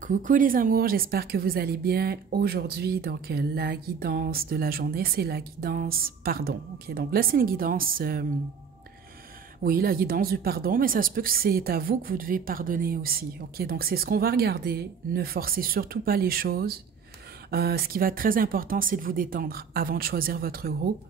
Coucou les amours, j'espère que vous allez bien. Aujourd'hui, donc la guidance de la journée, c'est la guidance pardon. Ok, donc là c'est une guidance, oui, la guidance du pardon, mais ça se peut que c'est à vous que vous devez pardonner aussi. Ok, donc c'est ce qu'on va regarder. Ne forcez surtout pas les choses. Ce qui va être très important, c'est de vous détendre avant de choisir votre groupe.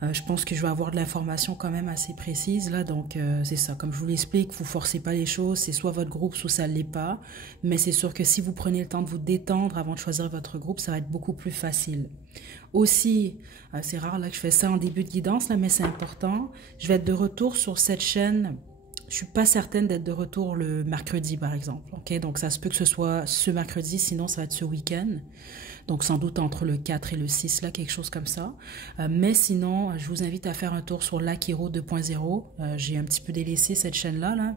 Je pense que je vais avoir de l'information quand même assez précise là, donc c'est ça. Comme je vous l'explique, vous forcez pas les choses, c'est soit votre groupe, soit ça ne l'est pas. Mais c'est sûr que si vous prenez le temps de vous détendre avant de choisir votre groupe, ça va être beaucoup plus facile. Aussi, c'est rare là que je fais ça en début de guidance là, mais c'est important. Je vais être de retour sur cette chaîne. Je suis pas certaine d'être de retour le mercredi, par exemple. Ok, donc ça se peut que ce soit ce mercredi, sinon ça va être ce week-end. Donc sans doute entre le 4 et le 6, là, quelque chose comme ça. Mais sinon, je vous invite à faire un tour sur Lakiro 2.0. J'ai un petit peu délaissé cette chaîne-là, là.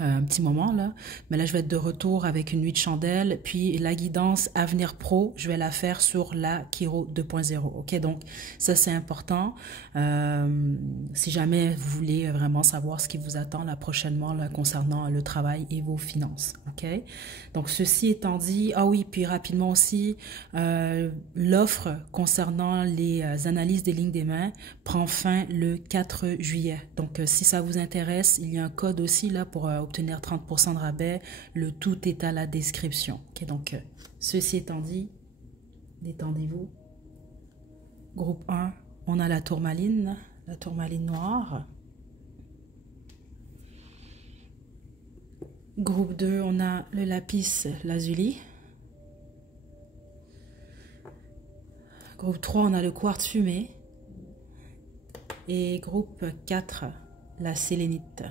Un petit moment là, mais là je vais être de retour avec une nuit de chandelle, puis la guidance Avenir Pro, je vais la faire sur la Kiro 2.0, ok, donc ça c'est important, si jamais vous voulez vraiment savoir ce qui vous attend là prochainement là, concernant le travail et vos finances, ok, donc ceci étant dit, ah oui, puis rapidement aussi, l'offre concernant les analyses des lignes des mains prend fin le 4 juillet, donc si ça vous intéresse, il y a un code aussi là pour obtenir 30% de rabais. Le tout est à la description. Okay, donc, ceci étant dit, détendez-vous. Groupe 1, on a la tourmaline noire. Groupe 2, on a le lapis lazuli. Groupe 3, on a le quartz fumé. Et groupe 4, la sélénite.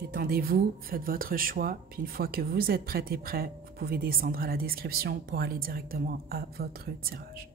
Détendez-vous, faites votre choix, puis une fois que vous êtes prête et prêt, vous pouvez descendre à la description pour aller directement à votre tirage.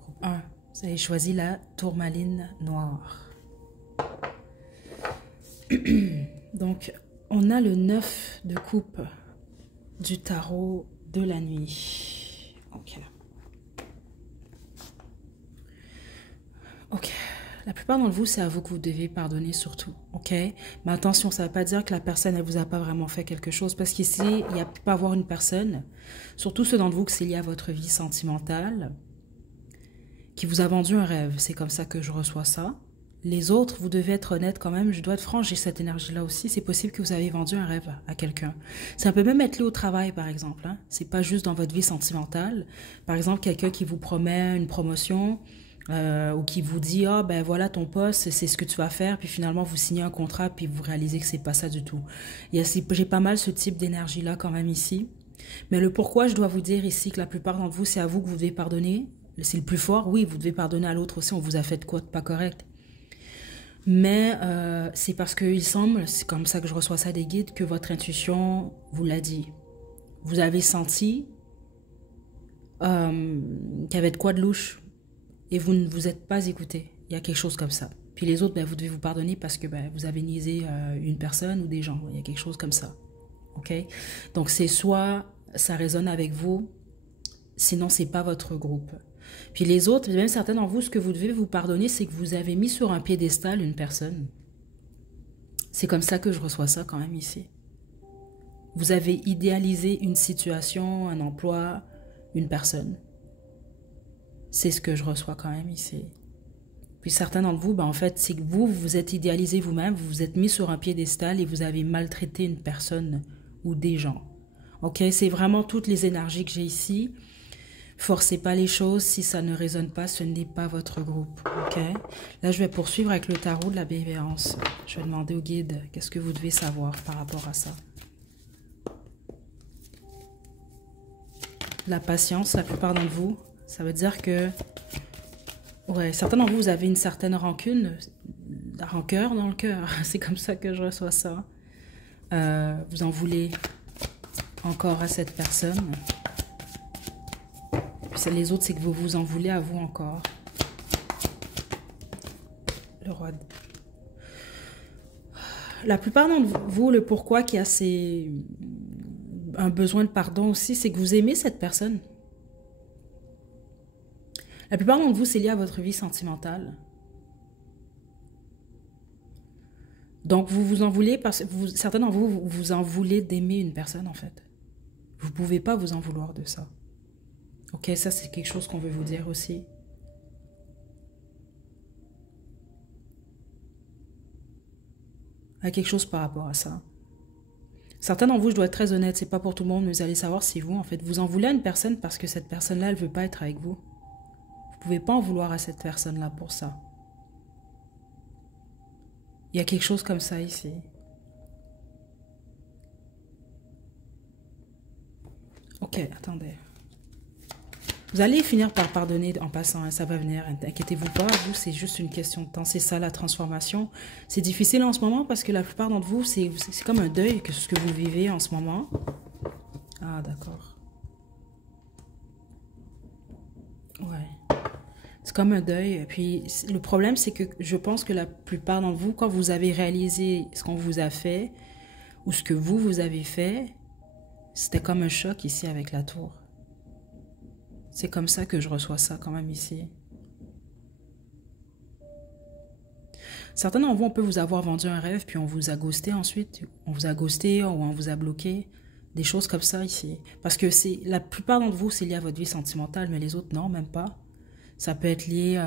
Groupe 1. Vous avez choisi la tourmaline noire. Donc, on a le 9 de coupe du tarot de la nuit. Ok. Ok. La plupart d'entre vous, c'est à vous que vous devez pardonner surtout. Ok. Mais attention, ça ne veut pas dire que la personne, elle vous a pas vraiment fait quelque chose. Parce qu'ici, il n'y a pas avoir une personne, surtout ceux d'entre vous que c'est lié à votre vie sentimentale, qui vous a vendu un rêve. C'est comme ça que je reçois ça. Les autres, vous devez être honnête quand même. Je dois être franche, j'ai cette énergie-là aussi. C'est possible que vous avez vendu un rêve à quelqu'un. Ça peut même être lié au travail, par exemple. Hein. C'est pas juste dans votre vie sentimentale. Par exemple, quelqu'un qui vous promet une promotion ou qui vous dit « Ah, ben voilà ton poste, c'est ce que tu vas faire. » Puis finalement, vous signez un contrat puis vous réalisez que c'est pas ça du tout. J'ai pas mal ce type d'énergie-là quand même ici. Mais le pourquoi, je dois vous dire ici que la plupart d'entre vous, c'est à vous que vous devez pardonner. C'est le plus fort, oui, vous devez pardonner à l'autre aussi, on vous a fait de quoi de pas correct. Mais c'est parce qu'il semble, c'est comme ça que je reçois ça des guides, que votre intuition vous l'a dit. Vous avez senti qu'il y avait de quoi de louche et vous ne vous êtes pas écouté. Il y a quelque chose comme ça. Puis les autres, ben, vous devez vous pardonner parce que ben, vous avez niaisé une personne ou des gens. Il y a quelque chose comme ça. Ok? Donc c'est soit ça résonne avec vous, sinon c'est pas votre groupe. Puis les autres, même certains d'entre vous, ce que vous devez vous pardonner, c'est que vous avez mis sur un piédestal une personne. C'est comme ça que je reçois ça quand même ici. Vous avez idéalisé une situation, un emploi, une personne. C'est ce que je reçois quand même ici. Puis certains d'entre vous, ben en fait, c'est que vous vous êtes idéalisé vous-même, vous vous êtes mis sur un piédestal et vous avez maltraité une personne ou des gens. Ok, c'est vraiment toutes les énergies que j'ai ici. Forcez pas les choses, si ça ne résonne pas, ce n'est pas votre groupe, ok? Là, je vais poursuivre avec le tarot de la bienveillance. Je vais demander au guide, qu'est-ce que vous devez savoir par rapport à ça? La patience, la plupart d'entre vous, ça veut dire que, ouais, certains d'entre vous, vous avez une certaine rancune, la rancœur dans le cœur, c'est comme ça que je reçois ça. Vous en voulez encore à cette personne. Puis les autres, c'est que vous vous en voulez à vous encore. le roi. La plupart d'entre vous, le pourquoi qui a un besoin de pardon aussi, c'est que vous aimez cette personne. La plupart d'entre vous, c'est lié à votre vie sentimentale. Donc, vous vous en voulez parce que certains d'entre vous, vous en voulez d'aimer une personne, en fait. Vous ne pouvez pas vous en vouloir de ça. Ok, ça, c'est quelque chose qu'on veut vous dire aussi. Il y a quelque chose par rapport à ça. Certains d'entre vous, je dois être très honnête, c'est pas pour tout le monde, mais vous allez savoir si vous, en fait, vous en voulez à une personne parce que cette personne-là, elle veut pas être avec vous. Vous pouvez pas en vouloir à cette personne-là pour ça. Il y a quelque chose comme ça ici. Ok, attendez. Vous allez finir par pardonner en passant, hein, ça va venir, inquiétez-vous pas, vous, c'est juste une question de temps, c'est ça la transformation. C'est difficile en ce moment parce que la plupart d'entre vous, c'est comme un deuil que ce que vous vivez en ce moment. Ah, d'accord. Ouais. C'est comme un deuil. Et puis, le problème, c'est que je pense que la plupart d'entre vous, quand vous avez réalisé ce qu'on vous a fait, ou ce que vous avez fait, c'était comme un choc ici avec la tour. C'est comme ça que je reçois ça quand même ici. Certains d'entre vous, on peut vous avoir vendu un rêve, puis on vous a ghosté ensuite. On vous a ghosté ou on vous a bloqué. Des choses comme ça ici. Parce que la plupart d'entre vous, c'est lié à votre vie sentimentale, mais les autres, non, même pas. Ça peut être lié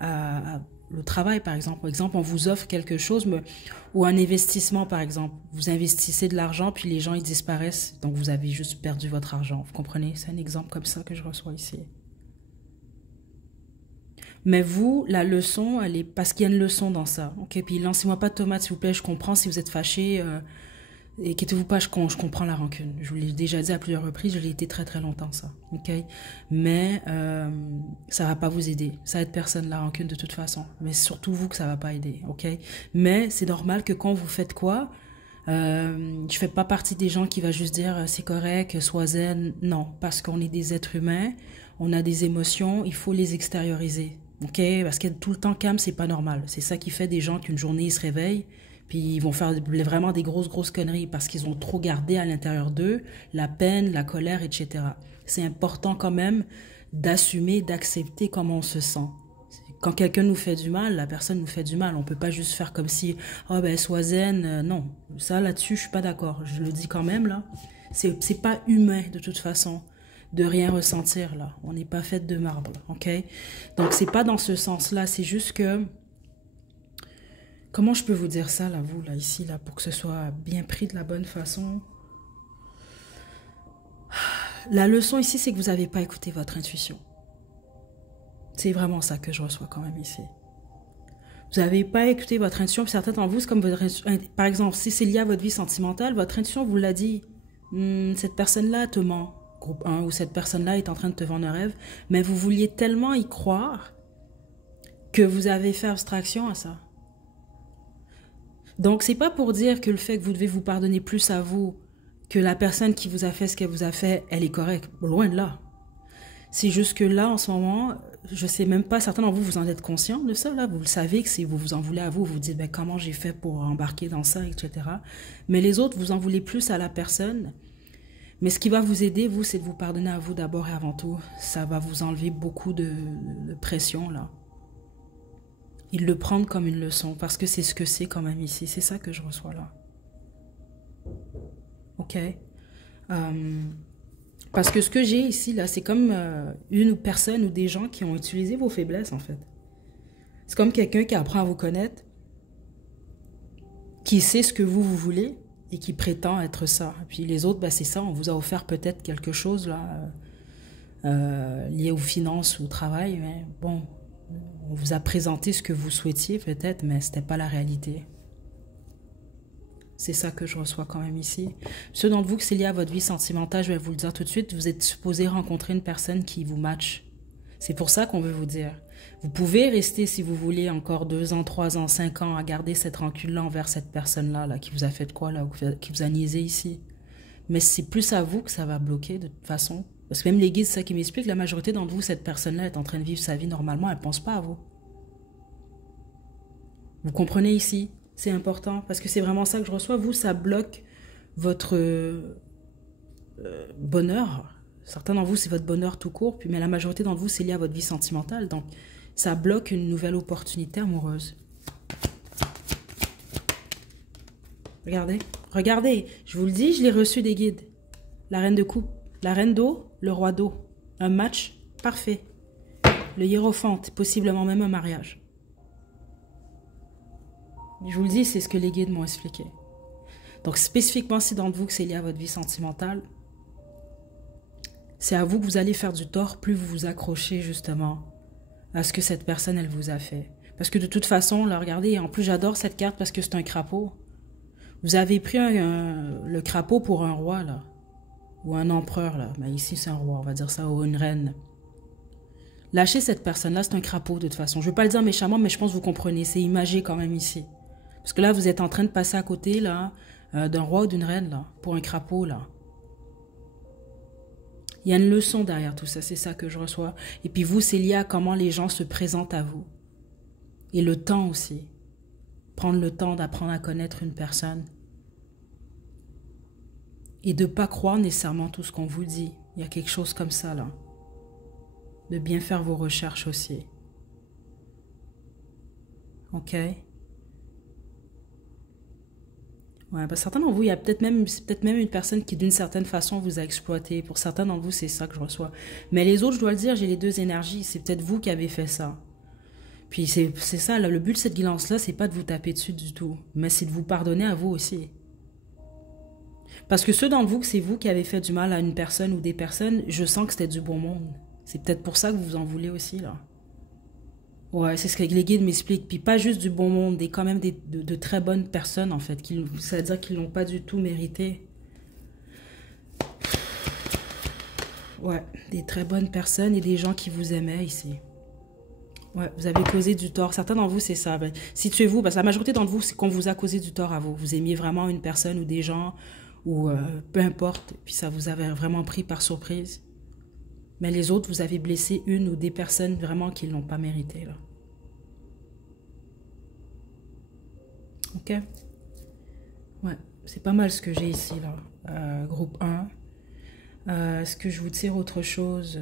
à le travail, par exemple. Par exemple, on vous offre quelque chose, ou un investissement, par exemple. Vous investissez de l'argent, puis les gens, ils disparaissent. Donc, vous avez juste perdu votre argent. Vous comprenez? C'est un exemple comme ça que je reçois ici. Mais vous, la leçon, elle est... Parce qu'il y a une leçon dans ça. Ok, puis lancez-moi pas de tomates, s'il vous plaît. Je comprends si vous êtes fâché. Inquiétez-vous pas, je comprends la rancune. Je vous l'ai déjà dit à plusieurs reprises, je l'ai été très très longtemps ça. Ok, mais ça va pas vous aider. Ça aide personne la rancune de toute façon. Mais surtout vous que ça va pas aider. Ok, mais c'est normal que quand vous faites quoi, je fais pas partie des gens qui va juste dire c'est correct, sois zen. Non, parce qu'on est des êtres humains, on a des émotions, il faut les extérioriser. Ok, parce qu'être tout le temps calme, c'est pas normal. C'est ça qui fait des gens qu'une journée ils se réveillent. Puis ils vont faire vraiment des grosses conneries parce qu'ils ont trop gardé à l'intérieur d'eux la peine, la colère, etc. C'est important quand même d'assumer, d'accepter comment on se sent. Quand quelqu'un nous fait du mal, la personne nous fait du mal. On peut pas juste faire comme si, oh ben sois zen. Non, ça là-dessus, je suis pas d'accord. Je le dis quand même là. C'est pas humain de toute façon de rien ressentir là. On n'est pas fait de marbre, ok? Donc c'est pas dans ce sens-là. C'est juste que comment je peux vous dire ça, là, vous, là, ici, là, pour que ce soit bien pris de la bonne façon? La leçon ici, c'est que vous n'avez pas écouté votre intuition. C'est vraiment ça que je reçois quand même ici. Vous n'avez pas écouté votre intuition, puis certains d'entre vous, c'est comme votre intuition. Par exemple, si c'est lié à votre vie sentimentale, votre intuition vous l'a dit. Cette personne-là te ment, groupe 1, ou cette personne-là est en train de te vendre un rêve, mais vous vouliez tellement y croire que vous avez fait abstraction à ça. Donc, c'est pas pour dire que le fait que vous devez vous pardonner plus à vous, que la personne qui vous a fait ce qu'elle vous a fait, elle est correcte. Loin de là. C'est juste que là, en ce moment, je sais même pas, certains d'entre vous, vous en êtes conscients de ça, là. Vous le savez que si vous vous en voulez à vous, vous vous dites, ben, comment j'ai fait pour embarquer dans ça, etc. Mais les autres, vous en voulez plus à la personne. Mais ce qui va vous aider, vous, c'est de vous pardonner à vous d'abord et avant tout. Ça va vous enlever beaucoup de pression, là. Ils le prennent comme une leçon, parce que c'est ce que c'est quand même ici. C'est ça que je reçois là. Ok. Parce que ce que j'ai ici, là, c'est comme une personne ou des gens qui ont utilisé vos faiblesses, en fait. C'est comme quelqu'un qui apprend à vous connaître, qui sait ce que vous voulez et qui prétend être ça. Et puis les autres, ben, c'est ça, on vous a offert peut-être quelque chose, là, lié aux finances ou au travail, mais bon... On vous a présenté ce que vous souhaitiez peut-être, mais ce n'était pas la réalité. C'est ça que je reçois quand même ici. Ceux d'entre vous que c'est lié à votre vie sentimentale, je vais vous le dire tout de suite, vous êtes supposé rencontrer une personne qui vous match. C'est pour ça qu'on veut vous dire. Vous pouvez rester, si vous voulez, encore 2 ans, 3 ans, 5 ans à garder cette rancune-là envers cette personne-là là, qui vous a fait quoi, là, qui vous a niaisé ici. Mais c'est plus à vous que ça va bloquer de toute façon. Parce que même les guides, c'est ça qui m'explique, la majorité d'entre vous, cette personne-là est en train de vivre sa vie normalement, elle ne pense pas à vous. Vous comprenez ici? C'est important parce que c'est vraiment ça que je reçois. Vous, ça bloque votre bonheur. Certains d'entre vous, c'est votre bonheur tout court, mais la majorité d'entre vous, c'est lié à votre vie sentimentale. Donc, ça bloque une nouvelle opportunité amoureuse. Regardez, regardez, je vous le dis, je l'ai reçu des guides. La reine de coupe, la reine d'eau, le roi d'eau. Un match parfait. Le hiérophante, possiblement même un mariage. Je vous le dis, c'est ce que les guides m'ont expliqué. Donc spécifiquement, si d'entre vous que c'est lié à votre vie sentimentale, c'est à vous que vous allez faire du tort, plus vous vous accrochez justement à ce que cette personne, elle vous a fait. Parce que de toute façon, là, regardez, en plus j'adore cette carte parce que c'est un crapaud. Vous avez pris le crapaud pour un roi, là. Ou un empereur, là. Mais ici, c'est un roi, on va dire ça, ou une reine. Lâchez cette personne-là, c'est un crapaud, de toute façon. Je ne veux pas le dire méchamment, mais je pense que vous comprenez. C'est imagé quand même ici. Parce que là, vous êtes en train de passer à côté, là, d'un roi ou d'une reine, là, pour un crapaud, là. Il y a une leçon derrière tout ça, c'est ça que je reçois. Et puis vous, c'est lié à comment les gens se présentent à vous. Et le temps aussi. Prendre le temps d'apprendre à connaître une personne. Et de ne pas croire nécessairement tout ce qu'on vous dit. Il y a quelque chose comme ça, là. De bien faire vos recherches aussi. Ok? Ouais, bah certains d'entre vous, il y a peut-être même une personne qui, d'une certaine façon, vous a exploité. Pour certains d'entre vous, c'est ça que je reçois. Mais les autres, je dois le dire, j'ai les deux énergies. C'est peut-être vous qui avez fait ça. Puis c'est ça, là, le but de cette guidance-là, c'est pas de vous taper dessus du tout. Mais c'est de vous pardonner à vous aussi. Parce que ceux d'entre vous, que c'est vous qui avez fait du mal à une personne ou des personnes, je sens que c'était du bon monde. C'est peut-être pour ça que vous en voulez aussi, là. Ouais, c'est ce que les guides m'expliquent. Puis pas juste du bon monde, quand même de très bonnes personnes, en fait. C'est-à-dire qu'ils n'ont pas du tout mérité. Ouais, des très bonnes personnes et des gens qui vous aimaient ici. Ouais, vous avez causé du tort. Certains d'entre vous, c'est ça. Situez-vous, parce que la majorité d'entre vous, c'est qu'on vous a causé du tort à vous. Vous aimiez vraiment une personne ou des gens, ou peu importe. Puis ça vous avait vraiment pris par surprise. Mais les autres, vous avez blessé une ou des personnes vraiment qui ne l'ont pas mérité, là. Ok? Ouais, c'est pas mal ce que j'ai ici, là. Groupe 1. Est-ce que je vous tire autre chose?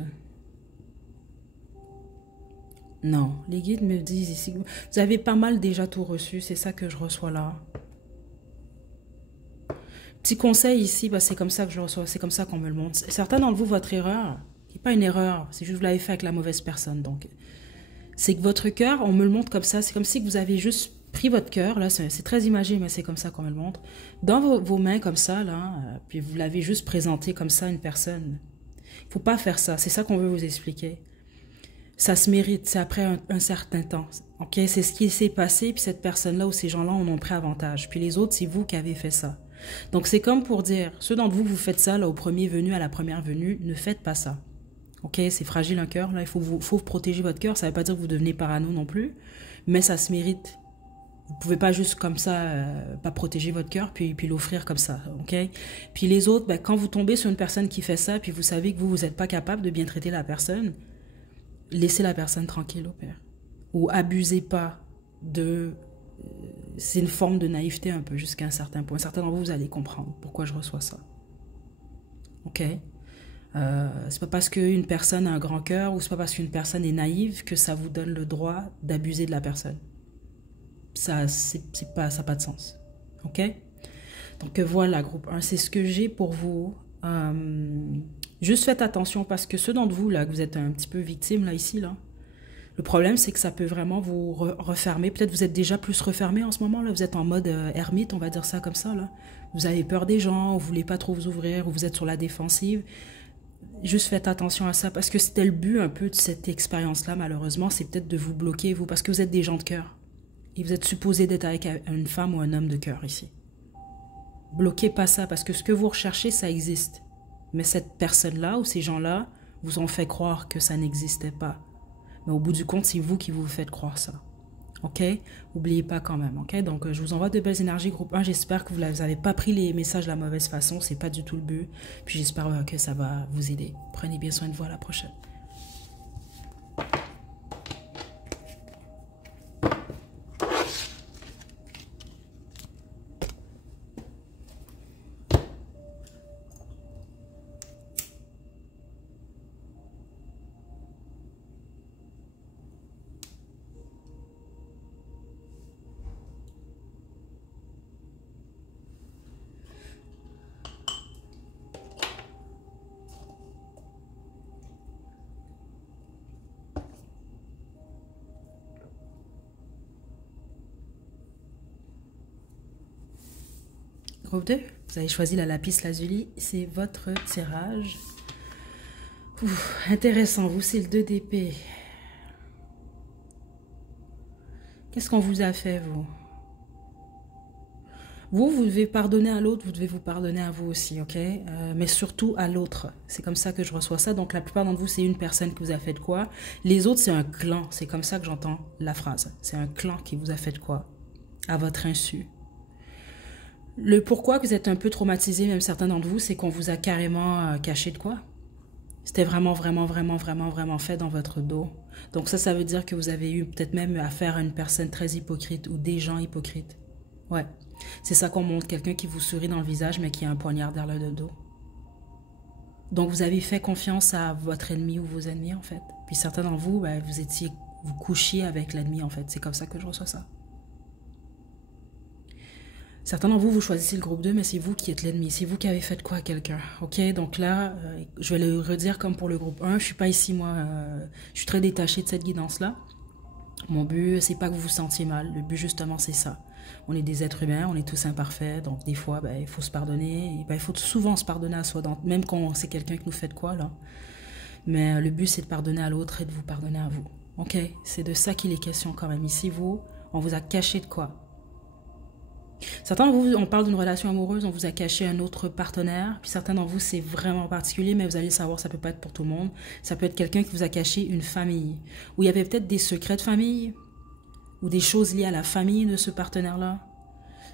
Non, les guides me disent ici que vous avez pas mal déjà tout reçu. C'est ça que je reçois là. Petit conseil ici, bah, c'est comme ça que je reçois. C'est comme ça qu'on me le montre. Certains d'entre vous, votre erreur, qui n'est pas une erreur, c'est juste que vous l'avez fait avec la mauvaise personne. Donc, c'est que votre cœur, on me le montre comme ça. C'est comme si vous avez juste pris votre cœur, là, c'est très imagé, mais c'est comme ça qu'on me le montre, dans vos mains comme ça, là, puis vous l'avez juste présenté comme ça à une personne. Il ne faut pas faire ça, c'est ça qu'on veut vous expliquer. Ça se mérite, c'est après un certain temps. Ok, c'est ce qui s'est passé, puis cette personne-là ou ces gens-là en ont pris avantage. Puis les autres, c'est vous qui avez fait ça. Donc c'est comme pour dire, ceux d'entre vous, vous faites ça là, au premier venu, à la première venue, ne faites pas ça. Ok, c'est fragile un cœur, là, il faut protéger votre cœur. Ça ne veut pas dire que vous devenez parano non plus, mais ça se mérite. Vous ne pouvez pas juste comme ça, pas protéger votre cœur, puis l'offrir comme ça, ok? Puis les autres, ben, quand vous tombez sur une personne qui fait ça, puis vous savez que vous n'êtes pas capable de bien traiter la personne, laissez la personne tranquille au père. Ou abusez pas de... C'est une forme de naïveté un peu, jusqu'à un certain point. Certains d'entre vous, vous allez comprendre pourquoi je reçois ça. Ok? C'est pas parce qu'une personne a un grand cœur, ou c'est pas parce qu'une personne est naïve que ça vous donne le droit d'abuser de la personne. Ça n'a pas de sens. Ok? Donc voilà, groupe 1, c'est ce que j'ai pour vous. Juste faites attention parce que ceux d'entre vous, là, que vous êtes un petit peu victime, là, ici, là, le problème, c'est que ça peut vraiment vous refermer. Peut-être vous êtes déjà plus refermé en ce moment, là. Vous êtes en mode ermite, on va dire ça comme ça, là. Vous avez peur des gens, vous voulez pas trop vous ouvrir, ou vous êtes sur la défensive. Juste faites attention à ça parce que c'était le but un peu de cette expérience-là, malheureusement, c'est peut-être de vous bloquer, vous, parce que vous êtes des gens de cœur. Et vous êtes supposé d'être avec une femme ou un homme de cœur ici. Bloquez pas ça, parce que ce que vous recherchez, ça existe. Mais cette personne-là ou ces gens-là vous ont fait croire que ça n'existait pas. Mais au bout du compte, c'est vous qui vous faites croire ça. Ok? N'oubliez pas quand même. Ok? Donc, je vous envoie de belles énergies, groupe 1. J'espère que vous n'avez pas pris les messages de la mauvaise façon. C'est pas du tout le but. Puis j'espère que ça va vous aider. Prenez bien soin de vous. À la prochaine. Groupe 2, vous avez choisi la lapis lazuli. C'est votre tirage. Intéressant, vous, c'est le 2 d'épée. Qu'est-ce qu'on vous a fait, vous? Vous devez pardonner à l'autre, vous devez vous pardonner à vous aussi, ok? Mais surtout à l'autre. C'est comme ça que je reçois ça. Donc, la plupart d'entre vous, c'est une personne qui vous a fait de quoi? Les autres, c'est un clan. C'est comme ça que j'entends la phrase. C'est un clan qui vous a fait de quoi? À votre insu. Le pourquoi que vous êtes un peu traumatisé, même certains d'entre vous, c'est qu'on vous a carrément caché de quoi? C'était vraiment fait dans votre dos. Donc ça veut dire que vous avez eu peut-être même affaire à une personne très hypocrite ou des gens hypocrites. Ouais. C'est ça qu'on montre, quelqu'un qui vous sourit dans le visage, mais qui a un poignard derrière le dos. Donc, vous avez fait confiance à votre ennemi ou vos ennemis, en fait. Puis certains d'entre vous, ben, vous couchiez avec l'ennemi, en fait. C'est comme ça que je reçois ça. Certains d'entre vous, vous choisissez le groupe 2, mais c'est vous qui êtes l'ennemi. C'est vous qui avez fait quoi à quelqu'un. Ok, donc là, je vais le redire comme pour le groupe 1. Je suis pas ici, moi. Je suis très détachée de cette guidance-là. Mon but, c'est pas que vous vous sentiez mal. Le but, justement, c'est ça. On est des êtres humains, on est tous imparfaits, donc des fois, ben, il faut se pardonner. Et ben, il faut souvent se pardonner à soi, même quand c'est quelqu'un qui nous fait de quoi, là. Mais le but, c'est de pardonner à l'autre et de vous pardonner à vous. Ok, c'est de ça qu'il est question quand même. Ici, on vous a caché de quoi? Certains d'entre vous, on parle d'une relation amoureuse, on vous a caché un autre partenaire. Puis certains d'entre vous, c'est vraiment particulier, mais vous allez savoir, ça peut pas être pour tout le monde. Ça peut être quelqu'un qui vous a caché une famille. Où il y avait peut-être des secrets de famille, ou des choses liées à la famille de ce partenaire-là.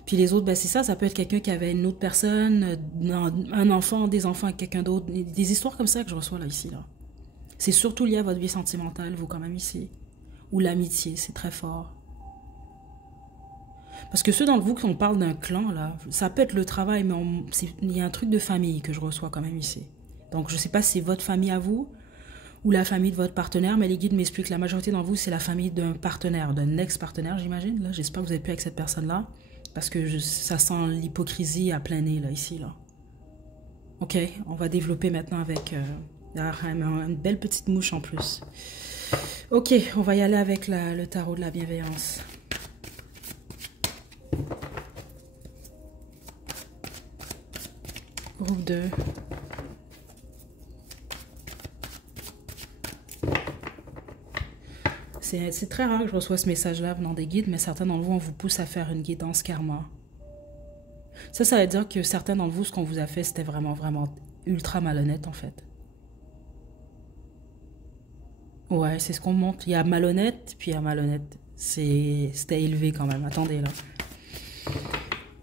Puis les autres, ben c'est ça, ça peut être quelqu'un qui avait une autre personne, un enfant, des enfants avec quelqu'un d'autre. Des histoires comme ça que je reçois là, ici, là. C'est surtout lié à votre vie sentimentale, vous, quand même, ici. Ou l'amitié, c'est très fort. Parce que ceux d'entre vous, qu'on parle d'un clan, là, ça peut être le travail, mais il y a un truc de famille que je reçois quand même ici. Donc, je ne sais pas si c'est votre famille à vous ou la famille de votre partenaire, mais les guides m'expliquent que la majorité d'entre vous, c'est la famille d'un partenaire, d'un ex-partenaire, j'imagine. Là, j'espère que vous n'êtes plus avec cette personne-là, parce que ça sent l'hypocrisie à plein nez, là, ici, là. Ok, on va développer maintenant avec une belle petite mouche en plus. Ok, on va y aller avec le tarot de la bienveillance. Groupe 2. C'est très rare que je reçois ce message-là venant des guides, mais certains d'entre vous, on vous pousse à faire une guidance karma. Ça veut dire que certains d'entre vous, ce qu'on vous a fait, c'était vraiment ultra malhonnête, en fait. Ouais, c'est ce qu'on montre. Il y a malhonnête, puis il y a malhonnête. C'était élevé quand même. Attendez, là.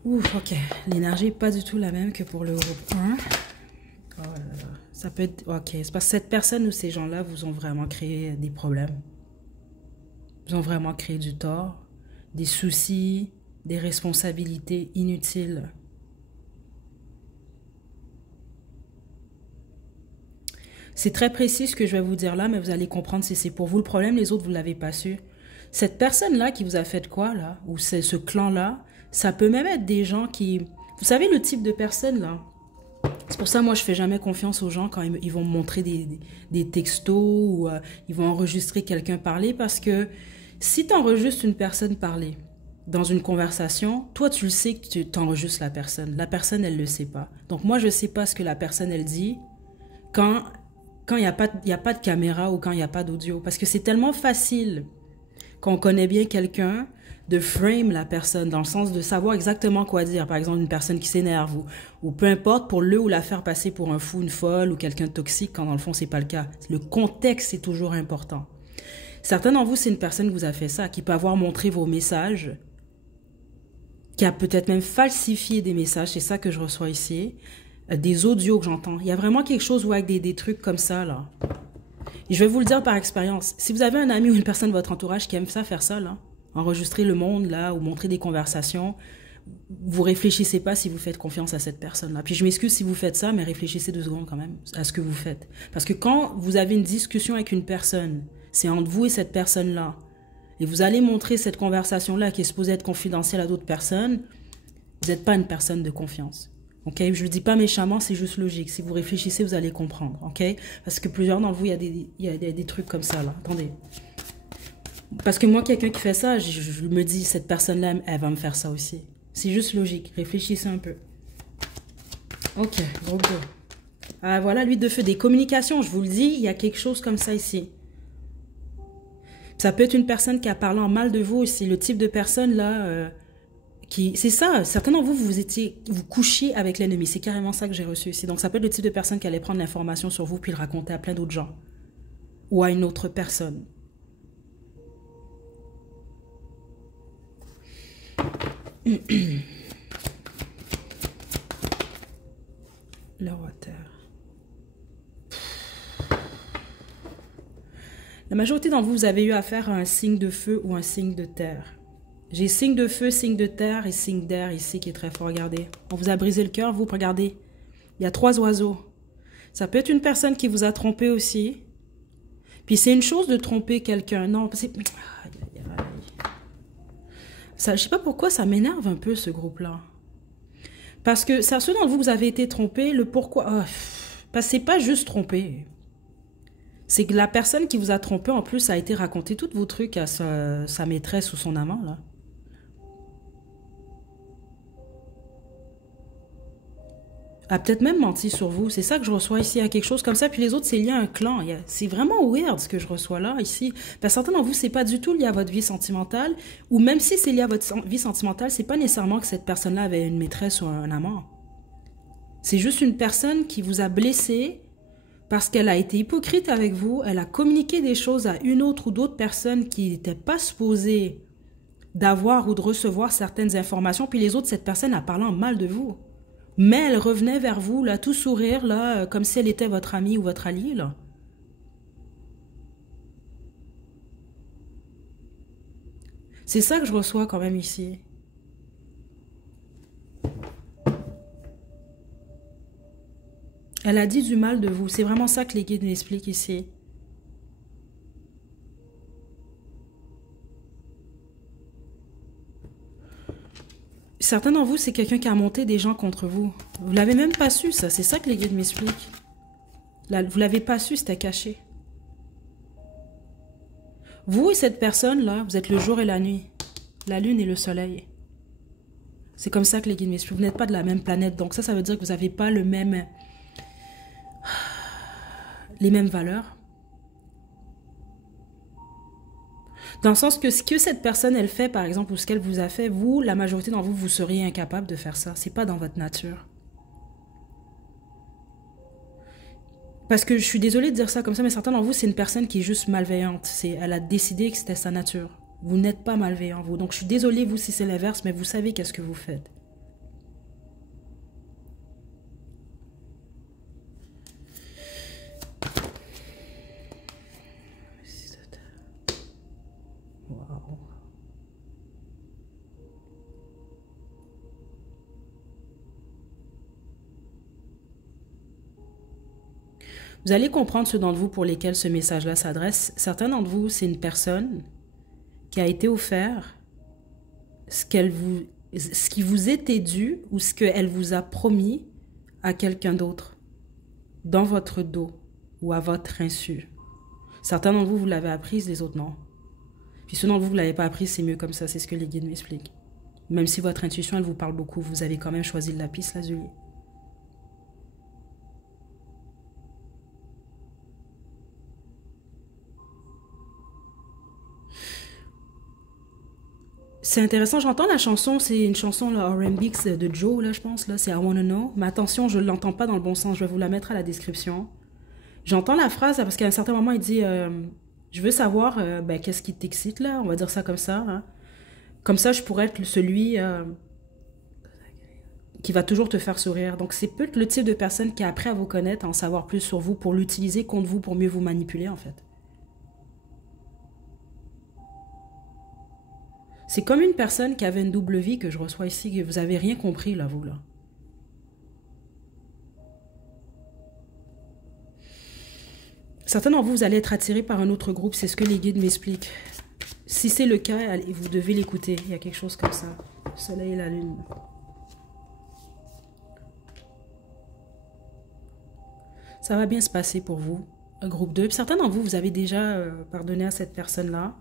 Ouf, ok. L'énergie n'est pas du tout la même que pour le groupe 1. Oh là là. Ça peut être... Ok, c'est parce que cette personne ou ces gens-là vous ont vraiment créé des problèmes. Vous ont vraiment créé du tort, des soucis, des responsabilités inutiles. C'est très précis ce que je vais vous dire là, mais vous allez comprendre si c'est pour vous le problème, les autres, vous ne l'avez pas su. Cette personne-là qui vous a fait de quoi, là, ou c'est ce clan-là, ça peut même être des gens qui... Vous savez le type de personne, là? C'est pour ça, moi, je fais jamais confiance aux gens quand ils vont me montrer des textos ou ils vont enregistrer quelqu'un parler, parce que si tu enregistres une personne parler dans une conversation, toi, tu le sais que tu enregistres la personne. La personne, elle le sait pas. Donc, moi, je sais pas ce que la personne, elle dit quand il n'y a pas de caméra ou quand il n'y a pas d'audio. Parce que c'est tellement facile quand on connaît bien quelqu'un de frame la personne, dans le sens de savoir exactement quoi dire. Par exemple, une personne qui s'énerve ou peu importe, pour le ou la faire passer pour un fou, une folle ou quelqu'un de toxique, quand dans le fond, c'est pas le cas. Le contexte est toujours important. Certains d'entre vous, c'est une personne qui vous a fait ça, qui peut avoir montré vos messages, qui a peut-être même falsifié des messages, c'est ça que je reçois ici, des audios que j'entends. Il y a vraiment quelque chose où avec des trucs comme ça, là. Et je vais vous le dire par expérience. Si vous avez un ami ou une personne de votre entourage qui aime ça, faire ça, là, enregistrer le monde, là, ou montrer des conversations, vous réfléchissez pas si vous faites confiance à cette personne-là. Puis je m'excuse si vous faites ça, mais réfléchissez 2 secondes quand même à ce que vous faites. Parce que quand vous avez une discussion avec une personne, c'est entre vous et cette personne-là, et vous allez montrer cette conversation-là qui est supposée être confidentielle à d'autres personnes, vous n'êtes pas une personne de confiance. Ok, je le dis pas méchamment, c'est juste logique. Si vous réfléchissez, vous allez comprendre. Ok, parce que plusieurs d'entre vous, il y a des trucs comme ça là. Attendez. Parce que moi, quelqu'un qui fait ça, je me dis, cette personne-là, elle va me faire ça aussi. C'est juste logique. Réfléchissez un peu. Ok, groupe 2. Ah, voilà, l'huile de feu, des communications, je vous le dis, il y a quelque chose comme ça ici. Ça peut être une personne qui a parlé en mal de vous aussi, le type de personne là qui... C'est ça, certains d'entre vous, vous couchiez avec l'ennemi, c'est carrément ça que j'ai reçu ici. Donc ça peut être le type de personne qui allait prendre l'information sur vous puis le raconter à plein d'autres gens. Ou à une autre personne. Le water. La majorité d'entre vous, vous avez eu affaire à un signe de feu ou un signe de terre. J'ai signe de feu, signe de terre et signe d'air ici qui est très fort. Regardez. On vous a brisé le cœur, vous, regardez. Il y a 3 oiseaux. Ça peut être une personne qui vous a trompé aussi. Puis c'est une chose de tromper quelqu'un. Non, c'est... Ça, je sais pas pourquoi ça m'énerve un peu ce groupe-là. Parce que ceux d'entre vous, vous avez été trompé, le pourquoi... Oh, parce que c'est pas juste tromper. C'est que la personne qui vous a trompé, en plus, a été raconter tous vos trucs à sa maîtresse ou son amant, là. A peut-être même menti sur vous. C'est ça que je reçois ici. Il y a quelque chose comme ça. Puis les autres, c'est lié à un clan. C'est vraiment weird ce que je reçois là, ici. Parce que certains d'entre vous, c'est pas du tout lié à votre vie sentimentale. Ou même si c'est lié à votre vie sentimentale, c'est pas nécessairement que cette personne-là avait une maîtresse ou un amant. C'est juste une personne qui vous a blessé parce qu'elle a été hypocrite avec vous. Elle a communiqué des choses à une autre ou d'autres personnes qui n'étaient pas supposées d'avoir ou de recevoir certaines informations. Puis les autres, cette personne a parlé en mal de vous. Mais elle revenait vers vous, là, tout sourire, là, comme si elle était votre amie ou votre allié, là. C'est ça que je reçois quand même ici. Elle a dit du mal de vous. C'est vraiment ça que les guides m'expliquent ici. Certains d'entre vous, c'est quelqu'un qui a monté des gens contre vous. Vous l'avez même pas su, ça. C'est ça que les guides m'expliquent. Vous l'avez pas su, c'était caché. Vous et cette personne-là, vous êtes le jour et la nuit. La lune et le soleil. C'est comme ça que les guides m'expliquent. Vous n'êtes pas de la même planète. Donc ça veut dire que vous n'avez pas les mêmes valeurs. Dans le sens que ce que cette personne, elle fait, par exemple, ou ce qu'elle vous a fait, vous, la majorité d'entre vous, vous seriez incapable de faire ça. C'est pas dans votre nature. Parce que je suis désolée de dire ça comme ça, mais certains d'entre vous, c'est une personne qui est juste malveillante. Elle a décidé que c'était sa nature. Vous n'êtes pas malveillant, vous. Donc je suis désolée, vous, si c'est l'inverse, mais vous savez qu'est-ce que vous faites. Wow. Vous allez comprendre ceux d'entre vous pour lesquels ce message-là s'adresse. Certains d'entre vous, c'est une personne qui a été offert ce qui vous était dû ou ce qu'elle vous a promis à quelqu'un d'autre dans votre dos ou à votre insu. Certains d'entre vous, vous l'avez apprise, les autres non. Puis ceux d'entre vous, vous ne l'avez pas appris, c'est mieux comme ça, c'est ce que les guides m'expliquent. Même si votre intuition, elle vous parle beaucoup, vous avez quand même choisi le lapis lazuli. C'est intéressant, j'entends la chanson, c'est une chanson là, R&B de Joe, là, je pense, là, c'est I Wanna Know. Mais attention, je ne l'entends pas dans le bon sens, je vais vous la mettre à la description. J'entends la phrase parce qu'à un certain moment, il dit je veux savoir qu'est-ce qui t'excite là, on va dire ça comme ça. Hein. Comme ça, je pourrais être celui qui va toujours te faire sourire. Donc, c'est peut-être le type de personne qui a appris à vous connaître, à en savoir plus sur vous, pour l'utiliser contre vous, pour mieux vous manipuler en fait. C'est comme une personne qui avait une double vie que je reçois ici, que vous n'avez rien compris là, vous là. Certains d'entre vous, vous allez être attirés par un autre groupe, c'est ce que les guides m'expliquent. Si c'est le cas, vous devez l'écouter. Il y a quelque chose comme ça. Le soleil et la lune. Ça va bien se passer pour vous. Un groupe 2. Certains d'entre vous, vous avez déjà pardonné à cette personne-là.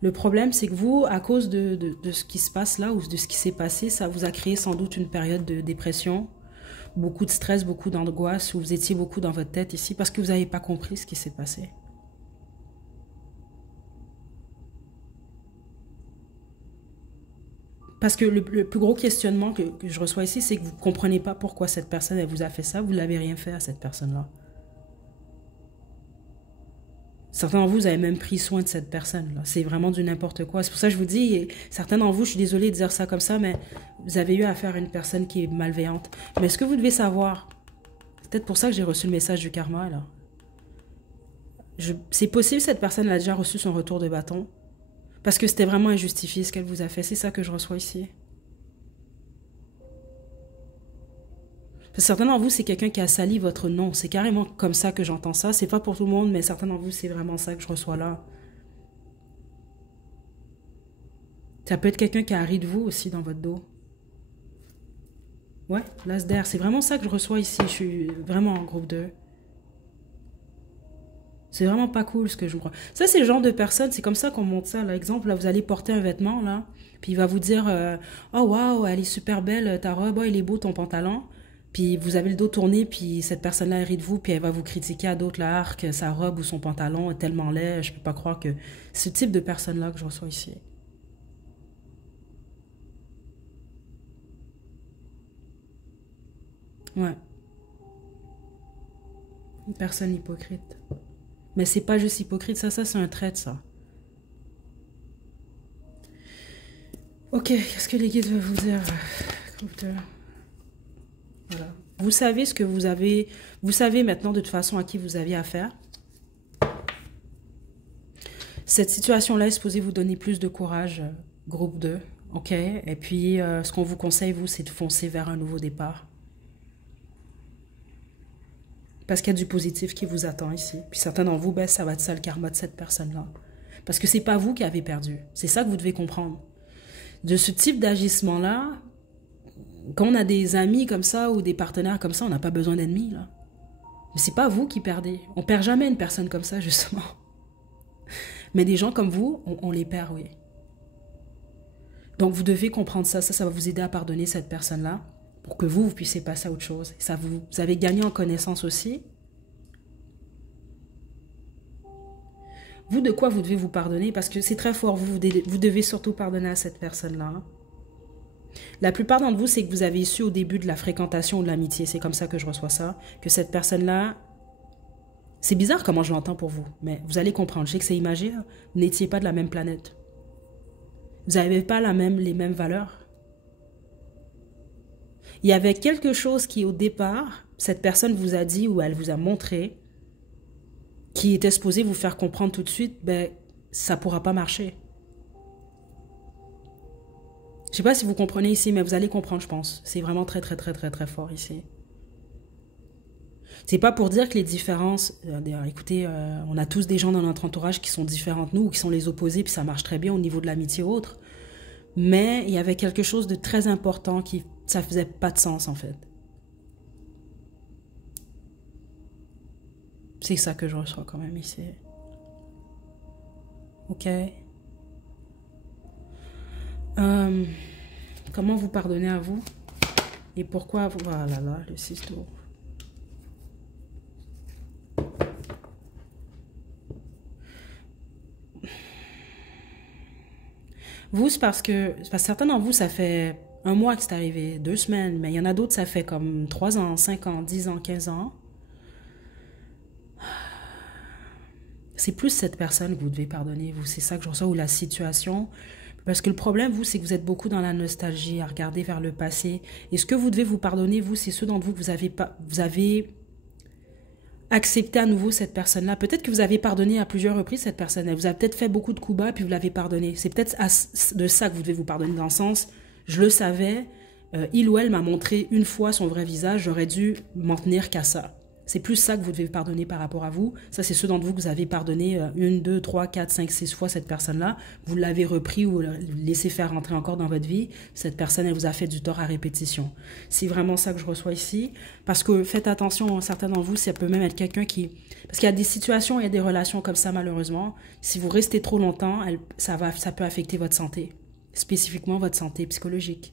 Le problème, c'est que vous, à cause de ce qui se passe là, ou de ce qui s'est passé, ça vous a créé sans doute une période de dépression. beaucoup de stress, beaucoup d'angoisse, ou vous étiez beaucoup dans votre tête ici parce que vous n'avez pas compris ce qui s'est passé. Parce que le plus gros questionnement que je reçois ici, c'est que vous ne comprenez pas pourquoi cette personne, elle vous a fait ça. Vous ne l'avez rien fait à cette personne-là. Certains d'entre vous, vous avez même pris soin de cette personne-là. C'est vraiment du n'importe quoi. C'est pour ça que je vous dis, certains d'entre vous, je suis désolée de dire ça comme ça, mais vous avez eu affaire à une personne qui est malveillante. Mais ce que vous devez savoir, c'est peut-être pour ça que j'ai reçu le message du karma, là. C'est possible que cette personne a déjà reçu son retour de bâton. Parce que c'était vraiment injustifié ce qu'elle vous a fait. C'est ça que je reçois ici. Certains d'entre vous, c'est quelqu'un qui a sali votre nom. C'est carrément comme ça que j'entends ça. C'est pas pour tout le monde, mais certains d'entre vous, c'est vraiment ça que je reçois là. Ça peut être quelqu'un qui a ri de vous aussi dans votre dos. Ouais, l'as d'air. C'est vraiment ça que je reçois ici. Je suis vraiment en groupe 2. C'est vraiment pas cool ce que je vous crois. Ça, c'est le genre de personne, c'est comme ça qu'on monte ça. Là, exemple, là, vous allez porter un vêtement, là, puis il va vous dire oh, waouh, elle est super belle, ta robe, oh, il est beau ton pantalon. Puis vous avez le dos tourné, puis cette personne-là, elle rit de vous, puis elle va vous critiquer à d'autres là, que sa robe ou son pantalon est tellement laid. Je peux pas croire que c'est ce type de personne-là que je reçois ici. Ouais. Une personne hypocrite. Mais c'est pas juste hypocrite, ça c'est un trait, ça. Ok, qu'est-ce que les guides veulent vous dire? Voilà. Vous savez ce que vous avez... Vous savez maintenant de toute façon à qui vous aviez affaire. Cette situation-là est supposée vous donner plus de courage, groupe 2. Ok? Et puis, ce qu'on vous conseille, vous, c'est de foncer vers un nouveau départ. Parce qu'il y a du positif qui vous attend ici. Puis certains d'entre vous, ben, ça va être ça le karma de cette personne-là. Parce que c'est pas vous qui avez perdu. C'est ça que vous devez comprendre. De ce type d'agissement-là, quand on a des amis comme ça ou des partenaires comme ça, on n'a pas besoin d'ennemis, là. Mais c'est pas vous qui perdez. On perd jamais une personne comme ça, justement. Mais des gens comme vous, on les perd, oui. Donc vous devez comprendre ça. Ça va vous aider à pardonner cette personne-là pour que vous puissiez passer à autre chose. Et ça vous avez gagné en connaissance aussi. Vous, de quoi vous devez vous pardonner? Parce que c'est très fort. Vous devez surtout pardonner à cette personne-là. La plupart d'entre vous, c'est que vous avez su au début de la fréquentation ou de l'amitié. C'est comme ça que je reçois ça. Que cette personne-là... C'est bizarre comment je l'entends pour vous. Mais vous allez comprendre. Je sais que c'est imagé. Vous n'étiez pas de la même planète. Vous n'avez pas les mêmes valeurs. Il y avait quelque chose qui, au départ, cette personne vous a dit ou elle vous a montré, qui était supposé vous faire comprendre tout de suite, ben, ça ne pourra pas marcher. Je ne sais pas si vous comprenez ici, mais vous allez comprendre, je pense. C'est vraiment très, très, très, très, très fort ici. C'est pas pour dire que les différences... écoutez, on a tous des gens dans notre entourage qui sont différents de nous ou qui sont les opposés, puis ça marche très bien au niveau de l'amitié ou autre. Mais il y avait quelque chose de très important qui... Ça faisait pas de sens, en fait. C'est ça que je reçois quand même ici. Ok. Comment vous pardonnez à vous? Et pourquoi vous... Ah là là, le 6 tours. Vous, c'est parce que certains d'entre vous, ça fait 1 mois que c'est arrivé, 2 semaines, mais il y en a d'autres, ça fait comme 3 ans, 5 ans, 10 ans, 15 ans. C'est plus cette personne que vous devez pardonner, vous, c'est ça que je ressens, ou la situation. Parce que le problème, vous, c'est que vous êtes beaucoup dans la nostalgie, à regarder vers le passé. Et ce que vous devez vous pardonner, vous, c'est ceux d'entre vous que vous avez accepté à nouveau cette personne-là. Peut-être que vous avez pardonné à plusieurs reprises cette personne-là. Vous avez peut-être fait beaucoup de coups bas, puis vous l'avez pardonné. C'est peut-être de ça que vous devez vous pardonner, dans le sens, je le savais, il ou elle m'a montré une fois son vrai visage, j'aurais dû m'en tenir qu'à ça. C'est plus ça que vous devez pardonner par rapport à vous. Ça, c'est ceux d'entre vous que vous avez pardonné 1, 2, 3, 4, 5, 6 fois cette personne-là. Vous l'avez repris ou laissé faire rentrer encore dans votre vie. Cette personne, elle vous a fait du tort à répétition. C'est vraiment ça que je reçois ici. Parce que faites attention, certains d'entre vous, ça peut même être quelqu'un qui... Parce qu'il y a des situations, il y a des relations comme ça, malheureusement. Si vous restez trop longtemps, ça peut affecter votre santé. Spécifiquement votre santé psychologique.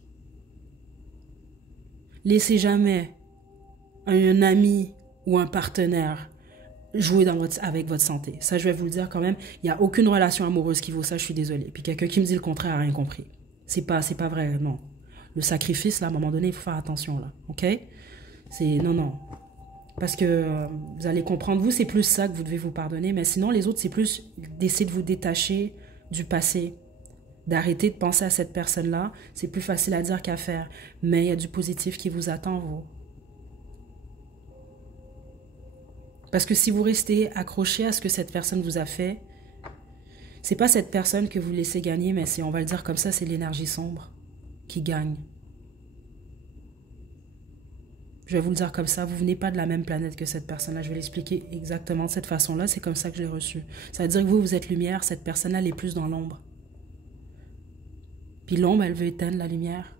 Laissez jamais un ami ou un partenaire jouer avec votre santé. Ça, je vais vous le dire quand même. Il n'y a aucune relation amoureuse qui vaut ça, je suis désolée. Puis quelqu'un qui me dit le contraire a rien compris. C'est pas vrai, non. Le sacrifice, là, à un moment donné, il faut faire attention, là. OK? Non, non. Parce que vous allez comprendre, vous, c'est plus ça que vous devez vous pardonner, mais sinon, les autres, c'est plus d'essayer de vous détacher du passé, d'arrêter de penser à cette personne-là. C'est plus facile à dire qu'à faire, mais il y a du positif qui vous attend, vous. Parce que si vous restez accroché à ce que cette personne vous a fait, c'est pas cette personne que vous laissez gagner, mais on va le dire comme ça, c'est l'énergie sombre qui gagne. Je vais vous le dire comme ça, vous venez pas de la même planète que cette personne-là. Je vais l'expliquer exactement de cette façon-là, c'est comme ça que je l'ai reçu. Ça veut dire que vous êtes lumière, cette personne-là, elle est plus dans l'ombre. Puis l'ombre, elle veut éteindre la lumière.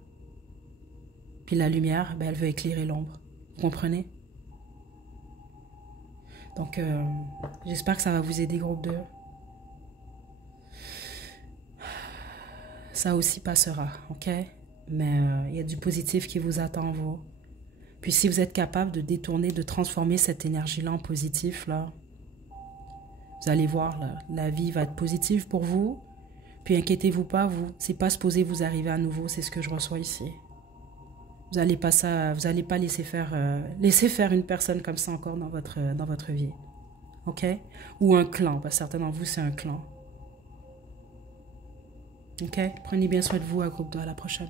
Puis la lumière, ben, elle veut éclairer l'ombre. Vous comprenez? Donc, j'espère que ça va vous aider, groupe 2. Ça aussi passera, ok? Mais il y a du positif qui vous attend, vous. Puis si vous êtes capable de détourner, de transformer cette énergie-là en positif, là, vous allez voir, là, la vie va être positive pour vous. Puis inquiétez-vous pas, vous, c'est pas supposé vous arriver à nouveau, c'est ce que je reçois ici. Vous n'allez pas laisser faire une personne comme ça encore dans votre vie. OK? Ou un clan, parce que certains d'entre vous, c'est un clan. OK? Prenez bien soin de vous, à groupe 2, à la prochaine.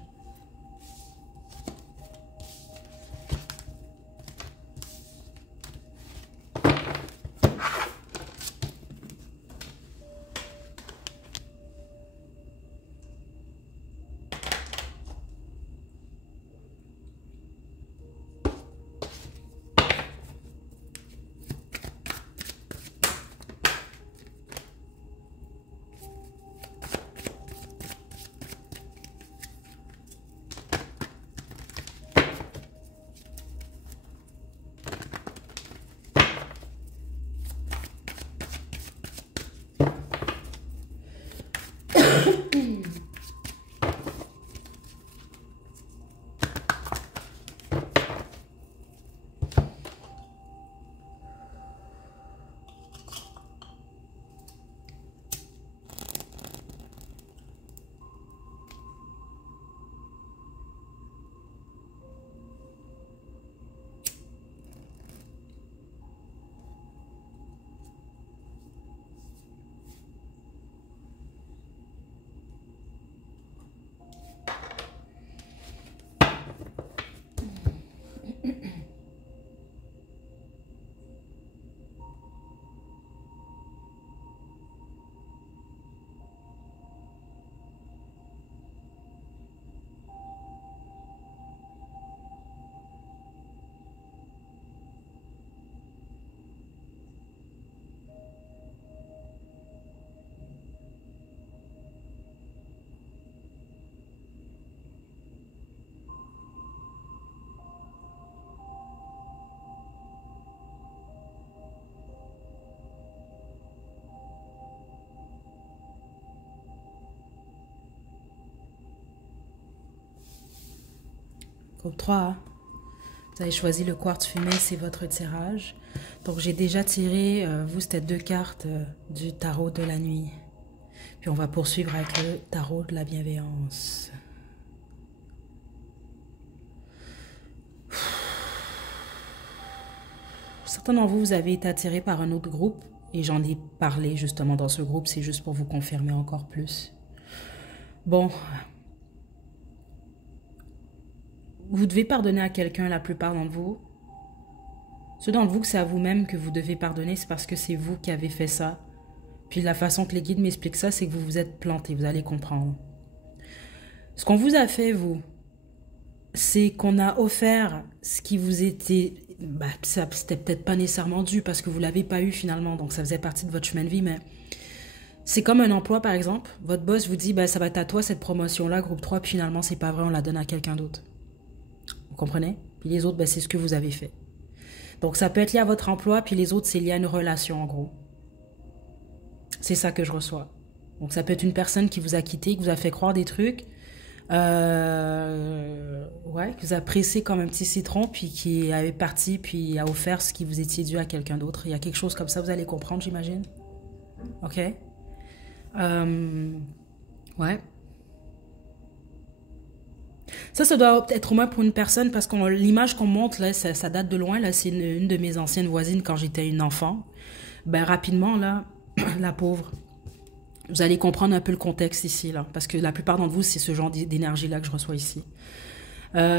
Groupe 3, hein? Vous avez choisi le quartz fumé, c'est votre tirage. Donc j'ai déjà tiré, vous, c'était 2 cartes du tarot de la nuit. Puis on va poursuivre avec le tarot de la bienveillance. Certains d'entre vous, vous avez été attirés par un autre groupe. Et j'en ai parlé justement dans ce groupe, c'est juste pour vous confirmer encore plus. Bon, vous devez pardonner à quelqu'un, la plupart d'entre vous. Ceux d'entre vous que c'est à vous-même que vous devez pardonner, c'est parce que c'est vous qui avez fait ça. Puis la façon que les guides m'expliquent ça, c'est que vous vous êtes planté, vous allez comprendre. Ce qu'on vous a fait, vous, c'est qu'on a offert ce qui vous était... Bah, c'était peut-être pas nécessairement dû parce que vous l'avez pas eu finalement, donc ça faisait partie de votre chemin de vie, mais... C'est comme un emploi, par exemple. Votre boss vous dit, bah, ça va être à toi cette promotion-là, groupe 3, puis finalement, c'est pas vrai, on la donne à quelqu'un d'autre. Vous comprenez? Puis les autres, ben, c'est ce que vous avez fait. Donc ça peut être lié à votre emploi, puis les autres, c'est lié à une relation en gros. C'est ça que je reçois. Donc ça peut être une personne qui vous a quitté, qui vous a fait croire des trucs. Ouais, qui vous a pressé comme un petit citron, puis qui avait parti, puis a offert ce qui vous étiez dû à quelqu'un d'autre. Il y a quelque chose comme ça, vous allez comprendre, j'imagine. Ok? Euh, ouais. Ça doit être au moins pour une personne, parce que l'image qu'on montre, là, ça date de loin. Là, c'est une de mes anciennes voisines quand j'étais une enfant. Ben, rapidement, là, la pauvre. Vous allez comprendre un peu le contexte ici, là, parce que la plupart d'entre vous, c'est ce genre d'énergie-là que je reçois ici.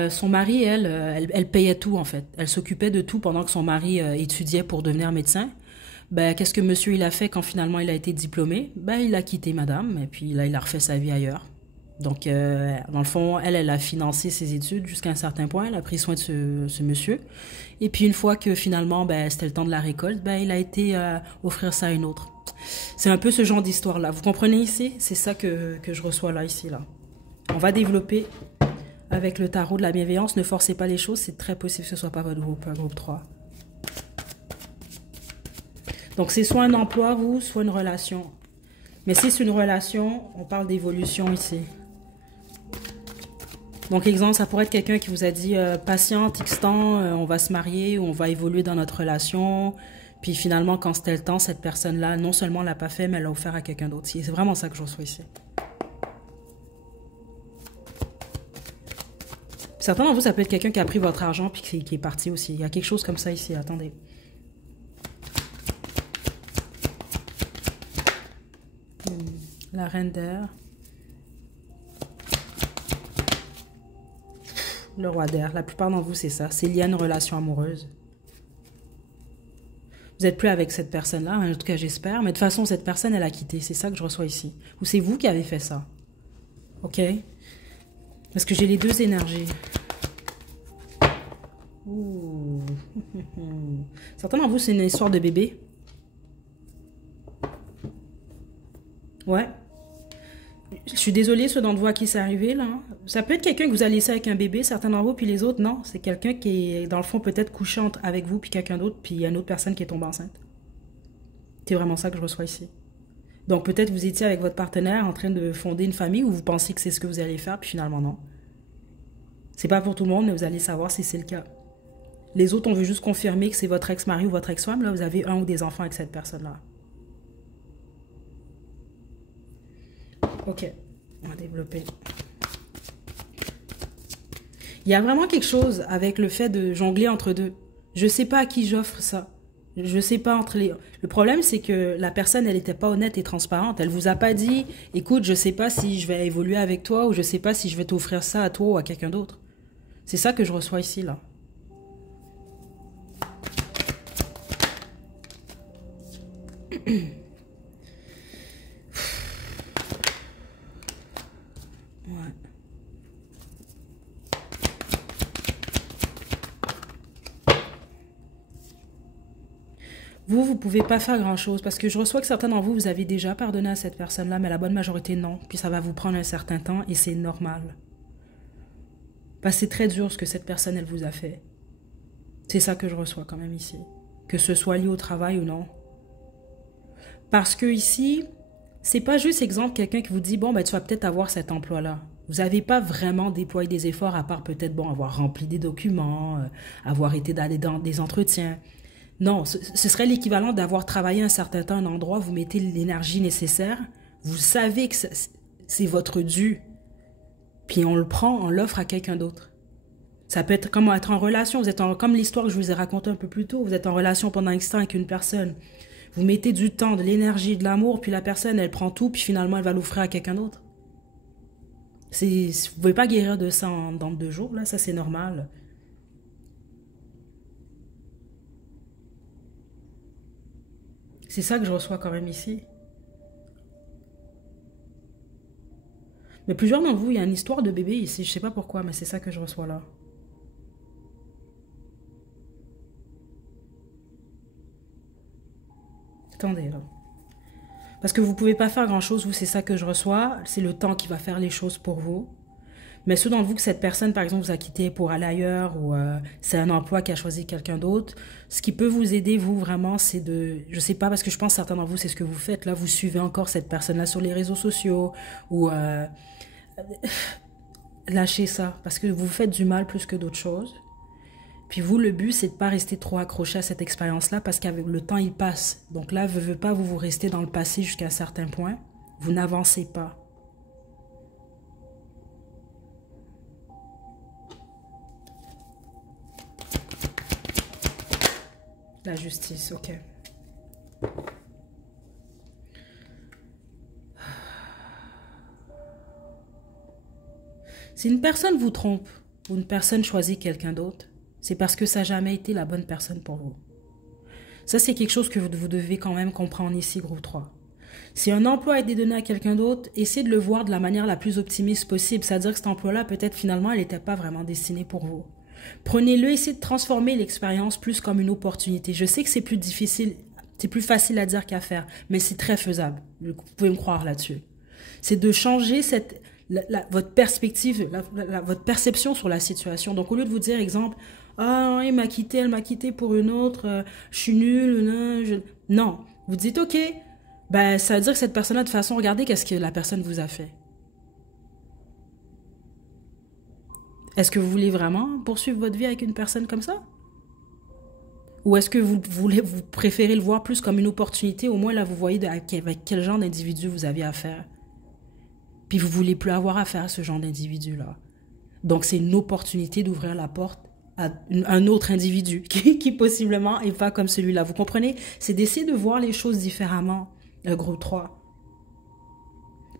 Son mari, elle payait tout en fait. Elle s'occupait de tout pendant que son mari étudiait pour devenir médecin. Ben, qu'est-ce que monsieur il a fait quand finalement il a été diplômé? Ben, il a quitté madame et puis là, il a refait sa vie ailleurs. Donc, dans le fond, elle a financé ses études jusqu'à un certain point. Elle a pris soin de ce monsieur. Et puis, une fois que finalement, ben, c'était le temps de la récolte, ben, il a été offrir ça à une autre. C'est un peu ce genre d'histoire-là. Vous comprenez ici? C'est ça que je reçois là, ici, là. On va développer avec le tarot de la bienveillance. Ne forcez pas les choses. C'est très possible que ce soit pas votre groupe, un groupe 3. Donc, c'est soit un emploi, vous, soit une relation. Mais si c'est une relation, on parle d'évolution ici. Donc, exemple, ça pourrait être quelqu'un qui vous a dit patiente, X temps, on va se marier ou on va évoluer dans notre relation. Puis finalement, quand c'était le temps, cette personne-là, non seulement l'a pas fait, mais elle l'a offert à quelqu'un d'autre. C'est vraiment ça que je reçois ici. Certains d'entre vous, ça peut être quelqu'un qui a pris votre argent puis qui est parti aussi. Il y a quelque chose comme ça ici. Attendez. La reine d'air. Le roi d'air. La plupart d'entre vous, c'est ça. C'est lié à une relation amoureuse. Vous n'êtes plus avec cette personne-là, en tout cas j'espère. Mais de toute façon, cette personne, elle a quitté. C'est ça que je reçois ici. Ou c'est vous qui avez fait ça. Ok? Parce que j'ai les deux énergies. Ouh. Certains d'entre vous, c'est une histoire de bébé. Ouais. Je suis désolée, ceux d'entre vous à qui c'est arrivé, là. Ça peut être quelqu'un que vous allez laisser avec un bébé, certains d'entre vous, puis les autres, non. C'est quelqu'un qui est, dans le fond, peut-être couchant avec vous, puis quelqu'un d'autre, puis il y a une autre personne qui est tombée enceinte. C'est vraiment ça que je reçois ici. Donc, peut-être vous étiez avec votre partenaire en train de fonder une famille, ou vous pensiez que c'est ce que vous allez faire, puis finalement, non. C'est pas pour tout le monde, mais vous allez savoir si c'est le cas. Les autres, on veut juste confirmer que c'est votre ex-mari ou votre ex-femme, là, vous avez un ou des enfants avec cette personne-là. Ok, on va développer. Il y a vraiment quelque chose avec le fait de jongler entre deux. Je sais pas à qui j'offre ça. Je sais pas entre les... Le problème, c'est que la personne, elle n'était pas honnête et transparente. Elle vous a pas dit, écoute, je sais pas si je vais évoluer avec toi ou je sais pas si je vais t'offrir ça à toi ou à quelqu'un d'autre. C'est ça que je reçois ici, là. Ouais. Vous pouvez pas faire grand-chose parce que je reçois que certains d'entre vous, vous avez déjà pardonné à cette personne-là, mais la bonne majorité, non. Puis ça va vous prendre un certain temps et c'est normal. Parce que c'est très dur ce que cette personne, elle vous a fait. C'est ça que je reçois quand même ici. Que ce soit lié au travail ou non. Parce que ici, c'est pas juste exemple quelqu'un qui vous dit, bon, ben, tu vas peut-être avoir cet emploi-là. Vous n'avez pas vraiment déployé des efforts à part peut-être, bon, avoir rempli des documents, avoir été dans des entretiens. Non, ce serait l'équivalent d'avoir travaillé un certain temps à un endroit, vous mettez l'énergie nécessaire, vous savez que c'est votre dû, puis on le prend, on l'offre à quelqu'un d'autre. Ça peut être comme être en relation, vous êtes comme l'histoire que je vous ai racontée un peu plus tôt, vous êtes en relation pendant un instant avec une personne, vous mettez du temps, de l'énergie, de l'amour, puis la personne, elle prend tout, puis finalement, elle va l'offrir à quelqu'un d'autre. Vous ne pouvez pas guérir de ça dans 2 jours, là, ça c'est normal. C'est ça que je reçois quand même ici. Mais plusieurs d'entre vous, il y a une histoire de bébé ici, je sais pas pourquoi, mais c'est ça que je reçois là. Attendez, là. Parce que vous pouvez pas faire grand-chose, vous, c'est ça que je reçois. C'est le temps qui va faire les choses pour vous. Mais ceux d'entre vous que cette personne, par exemple, vous a quitté pour aller ailleurs ou c'est un emploi qui a choisi quelqu'un d'autre, ce qui peut vous aider, vous, vraiment, c'est de... Je sais pas, parce que je pense que certains d'entre vous, c'est ce que vous faites. Là, vous suivez encore cette personne-là sur les réseaux sociaux ou... lâchez ça, parce que vous faites du mal plus que d'autres choses. Puis vous, le but, c'est de pas rester trop accroché à cette expérience-là, parce qu'avec le temps, il passe. Donc là, veut pas, vous restez dans le passé jusqu'à un certain point. Vous n'avancez pas. La justice, ok. Si une personne vous trompe, ou une personne choisit quelqu'un d'autre, c'est parce que ça n'a jamais été la bonne personne pour vous. Ça, c'est quelque chose que vous devez quand même comprendre ici, groupe 3. Si un emploi a été donné à quelqu'un d'autre, essayez de le voir de la manière la plus optimiste possible. C'est-à-dire que cet emploi-là, peut-être finalement, elle n'était pas vraiment destinée pour vous. Prenez-le, essayez de transformer l'expérience plus comme une opportunité. Je sais que c'est plus difficile, c'est plus facile à dire qu'à faire, mais c'est très faisable. Vous pouvez me croire là-dessus. C'est de changer votre perspective, votre perception sur la situation. Donc, au lieu de vous dire, exemple, ah, il m'a quitté, elle m'a quitté pour une autre, je suis nulle, non. Vous dites, ok, ben, ça veut dire que cette personne-là, de toute façon, regardez qu'est-ce que la personne vous a fait. Est-ce que vous voulez vraiment poursuivre votre vie avec une personne comme ça? Ou est-ce que vous préférez le voir plus comme une opportunité? Au moins, là, vous voyez avec quel genre d'individu vous avez affaire. Puis vous voulez plus avoir affaire à ce genre d'individu-là. Donc, c'est une opportunité d'ouvrir la porte à un autre individu qui possiblement est pas comme celui-là. Vous comprenez? C'est d'essayer de voir les choses différemment, le groupe 3.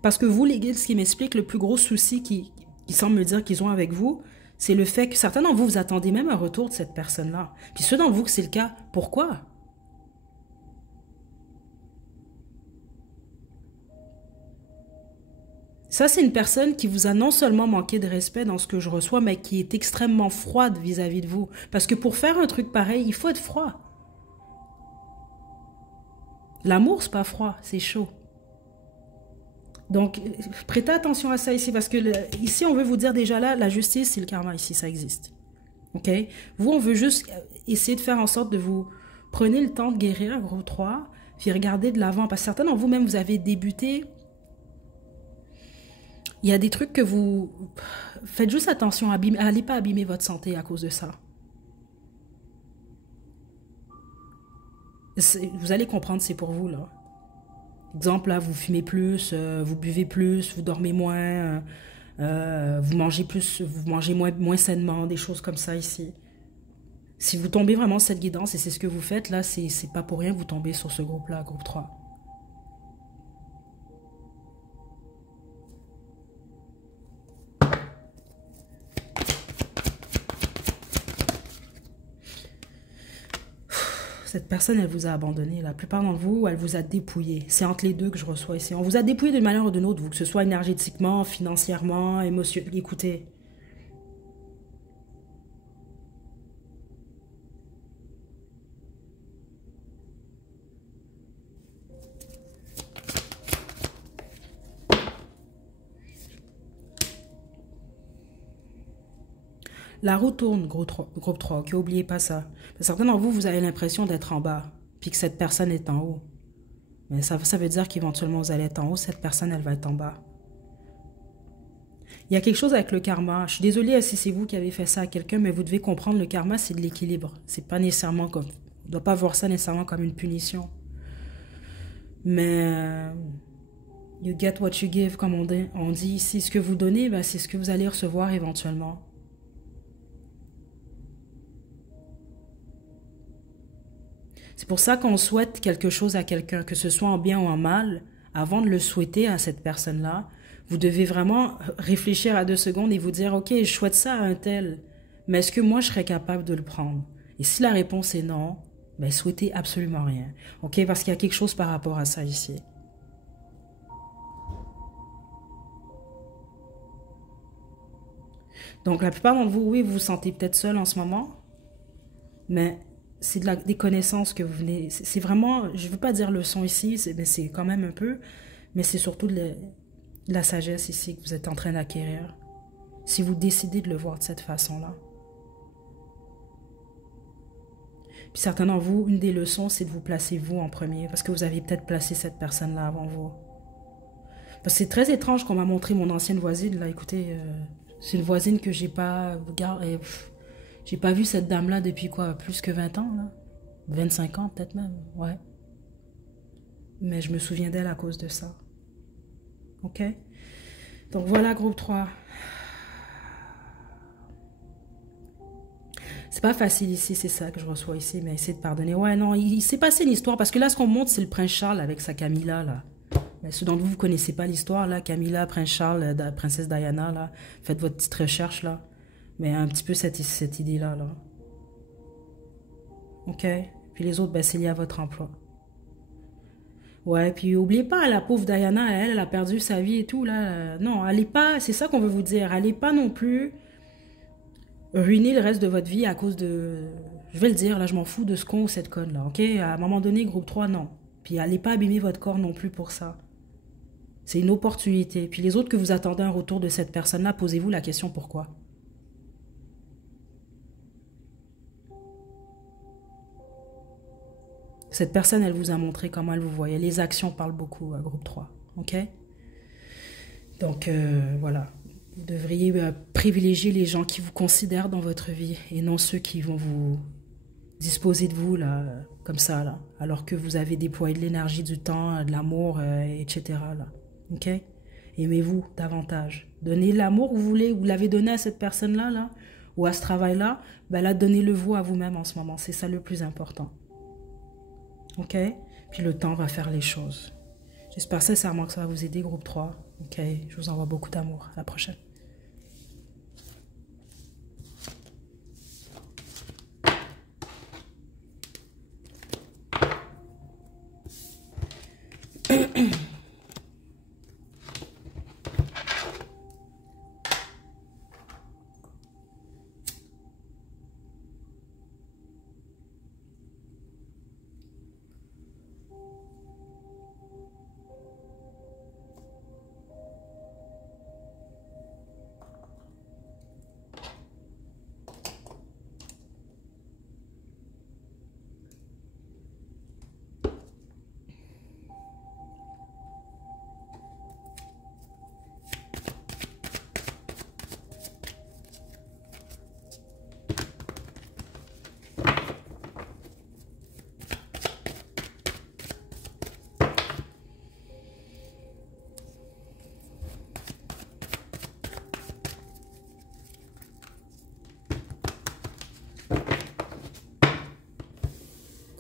Parce que vous, les guides, ce qui m'explique, le plus gros souci qui semble me dire qu'ils ont avec vous, c'est le fait que certains d'entre vous, vous attendez même un retour de cette personne-là. Puis ceux d'entre vous que c'est le cas, pourquoi? Ça, c'est une personne qui vous a non seulement manqué de respect dans ce que je reçois, mais qui est extrêmement froide vis-à-vis de vous. Parce que pour faire un truc pareil, il faut être froid. L'amour, c'est pas froid, c'est chaud. Donc, prêtez attention à ça ici, parce que ici, on veut vous dire déjà là, la justice et le karma, ici, ça existe. OK? Vous, on veut juste essayer de faire en sorte de vous... Prenez le temps de guérir, gros 3, puis regardez de l'avant, parce que certains d'entre vous-même, vous avez débuté... Il y a des trucs que vous... Faites juste attention, allez pas abîmer votre santé à cause de ça. Vous allez comprendre, c'est pour vous, là. Exemple, là, vous fumez plus, vous buvez plus, vous dormez moins, vous mangez plus, vous mangez moins sainement, des choses comme ça ici. Si vous tombez vraiment sur cette guidance, et c'est ce que vous faites, là, c'est pas pour rien que vous tombez sur ce groupe-là, groupe 3. Cette personne, elle vous a abandonné. La plupart d'entre vous, elle vous a dépouillé. C'est entre les deux que je reçois ici. On vous a dépouillé d'une manière ou d'une autre, vous, que ce soit énergétiquement, financièrement, émotionnellement. Écoutez. La roue tourne, groupe 3, ok, oubliez pas ça. Certains d'entre vous, vous avez l'impression d'être en bas, puis que cette personne est en haut. Mais ça veut dire qu'éventuellement, vous allez être en haut, cette personne, elle va être en bas. Il y a quelque chose avec le karma. Je suis désolée si c'est vous qui avez fait ça à quelqu'un, mais vous devez comprendre, le karma, c'est de l'équilibre. C'est pas nécessairement comme... On ne doit pas voir ça nécessairement comme une punition. Mais... you get what you give, comme on dit ici. Ce que vous donnez, ben, c'est ce que vous allez recevoir éventuellement. C'est pour ça qu'on souhaite quelque chose à quelqu'un, que ce soit en bien ou en mal, avant de le souhaiter à cette personne-là, vous devez vraiment réfléchir à 2 secondes et vous dire, ok, je souhaite ça à un tel, mais est-ce que moi je serais capable de le prendre? Et si la réponse est non, ben souhaitez absolument rien, ok? Parce qu'il y a quelque chose par rapport à ça ici. Donc la plupart d'entre vous, oui, vous vous sentez peut-être seul en ce moment, mais c'est des connaissances que vous venez... C'est vraiment, je ne veux pas dire leçon ici, mais c'est quand même un peu, mais c'est surtout de la sagesse ici que vous êtes en train d'acquérir. Si vous décidez de le voir de cette façon-là. Puis certains d'entre vous, une des leçons, c'est de vous placer vous en premier, parce que vous avez peut-être placé cette personne-là avant vous. Parce que c'est très étrange qu'on m'a montré mon ancienne voisine, là, écoutez, C'est une voisine que j'ai pas... J'ai pas vu cette dame-là depuis quoi? Plus que 20 ans, là? 25 ans, peut-être même, ouais. Mais je me souviens d'elle à cause de ça. Ok? Donc voilà, groupe 3. C'est pas facile ici, c'est ça que je reçois ici, mais essayez de pardonner. Ouais, non, il s'est passé une histoire, parce que là, ce qu'on montre, c'est le prince Charles avec sa Camilla, là. Mais ceux d'entre vous, vous connaissez pas l'histoire, là. Camilla, prince Charles, princesse Diana, là. Faites votre petite recherche, là. Mais un petit peu cette idée-là, là. Ok? Puis les autres, ben, c'est lié à votre emploi. Ouais, puis oubliez pas, la pauvre Diana, elle a perdu sa vie et tout, là. Non, allez pas, c'est ça qu'on veut vous dire. Allez pas non plus ruiner le reste de votre vie à cause de... Je vais le dire, là, je m'en fous de ce con ou cette conne, là, ok? À un moment donné, groupe 3 non. Puis allez pas abîmer votre corps non plus pour ça. C'est une opportunité. Puis les autres que vous attendez un retour de cette personne-là, posez-vous la question pourquoi. Cette personne, elle vous a montré comment elle vous voyait. Les actions parlent beaucoup à groupe 3, ok? Donc, voilà. Vous devriez privilégier les gens qui vous considèrent dans votre vie et non ceux qui vont vous disposer de vous, là, comme ça, là. Alors que vous avez déployé de l'énergie, du temps, de l'amour, etc., là. Ok? Aimez-vous davantage. Donnez l'amour que vous voulez, vous l'avez donné à cette personne-là, là, ou à ce travail-là, ben là, donnez-le vous à vous-même en ce moment. C'est ça le plus important. Ok? Puis le temps va faire les choses. J'espère sincèrement que ça va vous aider, groupe 3. Ok? Je vous envoie beaucoup d'amour. À la prochaine.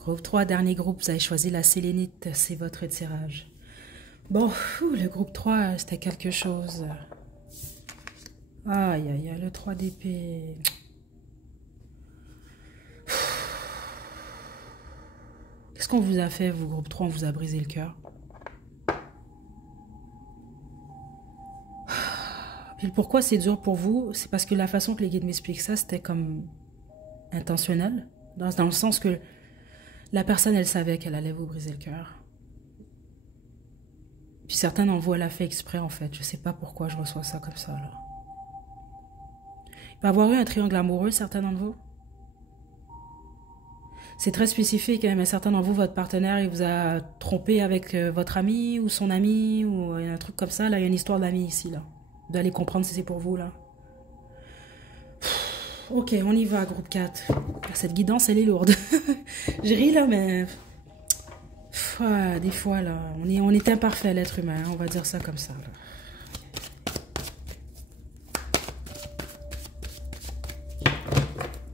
Groupe 3, dernier groupe, vous avez choisi la sélénite, c'est votre tirage. Bon, le groupe 3, c'était quelque chose. Aïe, aïe, aïe, le 3 d'épée. Qu'est-ce qu'on vous a fait, vous, groupe 3, on vous a brisé le cœur. Puis pourquoi c'est dur pour vous, c'est parce que la façon que les guides m'expliquent ça, c'était comme intentionnel. Dans le sens que la personne, elle savait qu'elle allait vous briser le cœur. Puis certains d'entre vous, elle a fait exprès, en fait. Je sais pas pourquoi je reçois ça comme ça, là. Il va y avoir eu un triangle amoureux, certains d'entre vous. C'est très spécifique, hein, mais certains d'entre vous, votre partenaire, il vous a trompé avec votre ami ou son ami ou un truc comme ça. Là, il y a une histoire d'ami ici, là. Vous allez comprendre si c'est pour vous, là. Ok, on y va, groupe 4. Cette guidance, elle est lourde. J'ai ri, là, mais... des fois, là, on est imparfait, l'être humain. Hein, on va dire ça comme ça, là.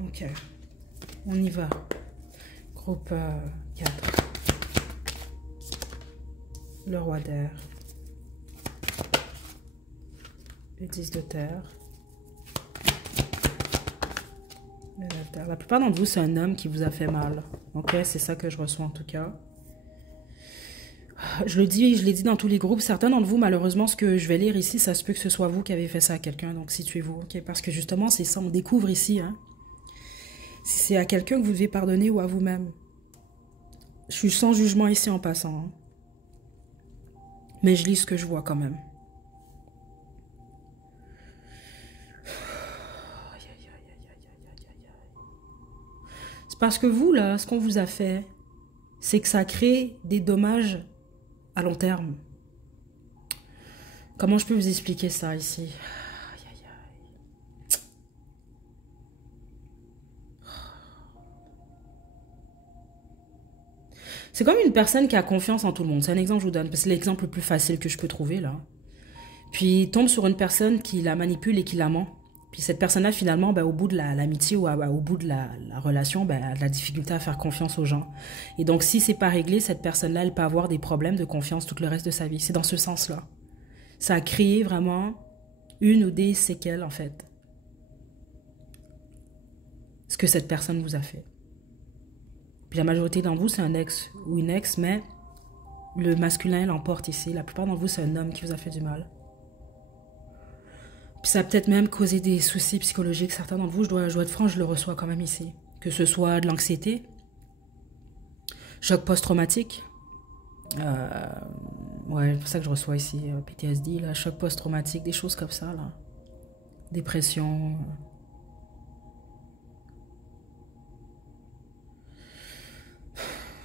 Ok, on y va. Groupe 4. Le roi d'air. Le 10 de terre. Le 9 d'air. La plupart d'entre vous, c'est un homme qui vous a fait mal. Ok, c'est ça que je reçois en tout cas. Je l'ai dit dans tous les groupes. Certains d'entre vous, malheureusement, ce que je vais lire ici, ça se peut que ce soit vous qui avez fait ça à quelqu'un. Donc, situez-vous. Ok, parce que justement, c'est ça, on découvre ici. Hein. Si c'est à quelqu'un que vous devez pardonner ou à vous-même. Je suis sans jugement ici en passant. Hein. Mais je lis ce que je vois quand même. C'est parce que vous, là, ce qu'on vous a fait, c'est que ça crée des dommages à long terme. Comment je peux vous expliquer ça ici? C'est comme une personne qui a confiance en tout le monde. C'est un exemple que je vous donne, parce que c'est l'exemple le plus facile que je peux trouver, là. Puis il tombe sur une personne qui la manipule et qui la ment. Puis cette personne-là, finalement, ben, au bout de l'amitié ou au bout de la relation, ben, elle a de la difficulté à faire confiance aux gens. Et donc, si c'est pas réglé, cette personne-là, elle peut avoir des problèmes de confiance tout le reste de sa vie. C'est dans ce sens-là. Ça a créé vraiment une ou des séquelles, en fait. Ce que cette personne vous a fait. Puis la majorité d'entre vous, c'est un ex ou une ex, mais le masculin l'emporte ici. La plupart d'entre vous, c'est un homme qui vous a fait du mal. Puis ça a peut-être même causé des soucis psychologiques. Certains d'entre vous, je dois être franc, je le reçois quand même ici. Que ce soit de l'anxiété, choc post-traumatique. Ouais, c'est pour ça que je reçois ici PTSD, là, choc post-traumatique, des choses comme ça, là. Dépression.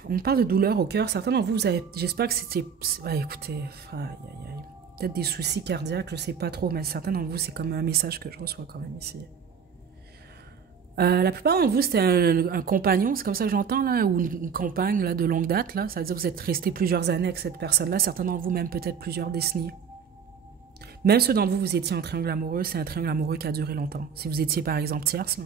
On parle de douleur au cœur. Certains d'entre vous, vous avez... J'espère que c'était... Ouais, écoutez, aïe, aïe, aïe. Peut-être des soucis cardiaques, je sais pas trop, mais certains d'entre vous, c'est comme un message que je reçois quand même ici. La plupart d'entre vous, c'était un compagnon, c'est comme ça que j'entends, là, ou une compagne là, de longue date, là. Ça veut dire que vous êtes resté plusieurs années avec cette personne-là, certains d'entre vous, même peut-être plusieurs décennies. Même ceux d'entre vous, vous étiez en triangle amoureux, c'est un triangle amoureux qui a duré longtemps. Si vous étiez, par exemple, tierce, là.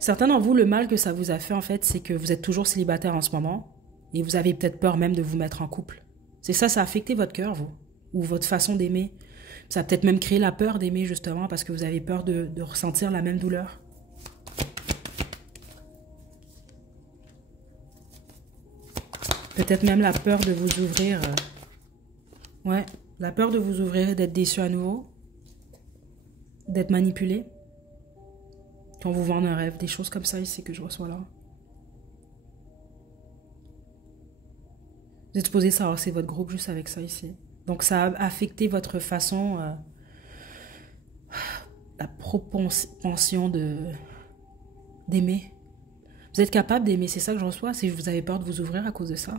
Certains d'entre vous, le mal que ça vous a fait, en fait, c'est que vous êtes toujours célibataire en ce moment et vous avez peut-être peur même de vous mettre en couple. C'est ça, ça a affecté votre cœur, vous, ou votre façon d'aimer. Ça a peut-être même créé la peur d'aimer, justement, parce que vous avez peur de ressentir la même douleur. Peut-être même la peur de vous ouvrir. Ouais, la peur de vous ouvrir et d'être déçu à nouveau. D'être manipulé. Qu'on vous vende un rêve, des choses comme ça ici que je reçois là. Vous êtes supposé savoir que c'est votre groupe juste avec ça ici. Donc ça a affecté votre façon, la propension d'aimer. Vous êtes capable d'aimer, c'est ça que je reçois, c'est que vous avez peur de vous ouvrir à cause de ça.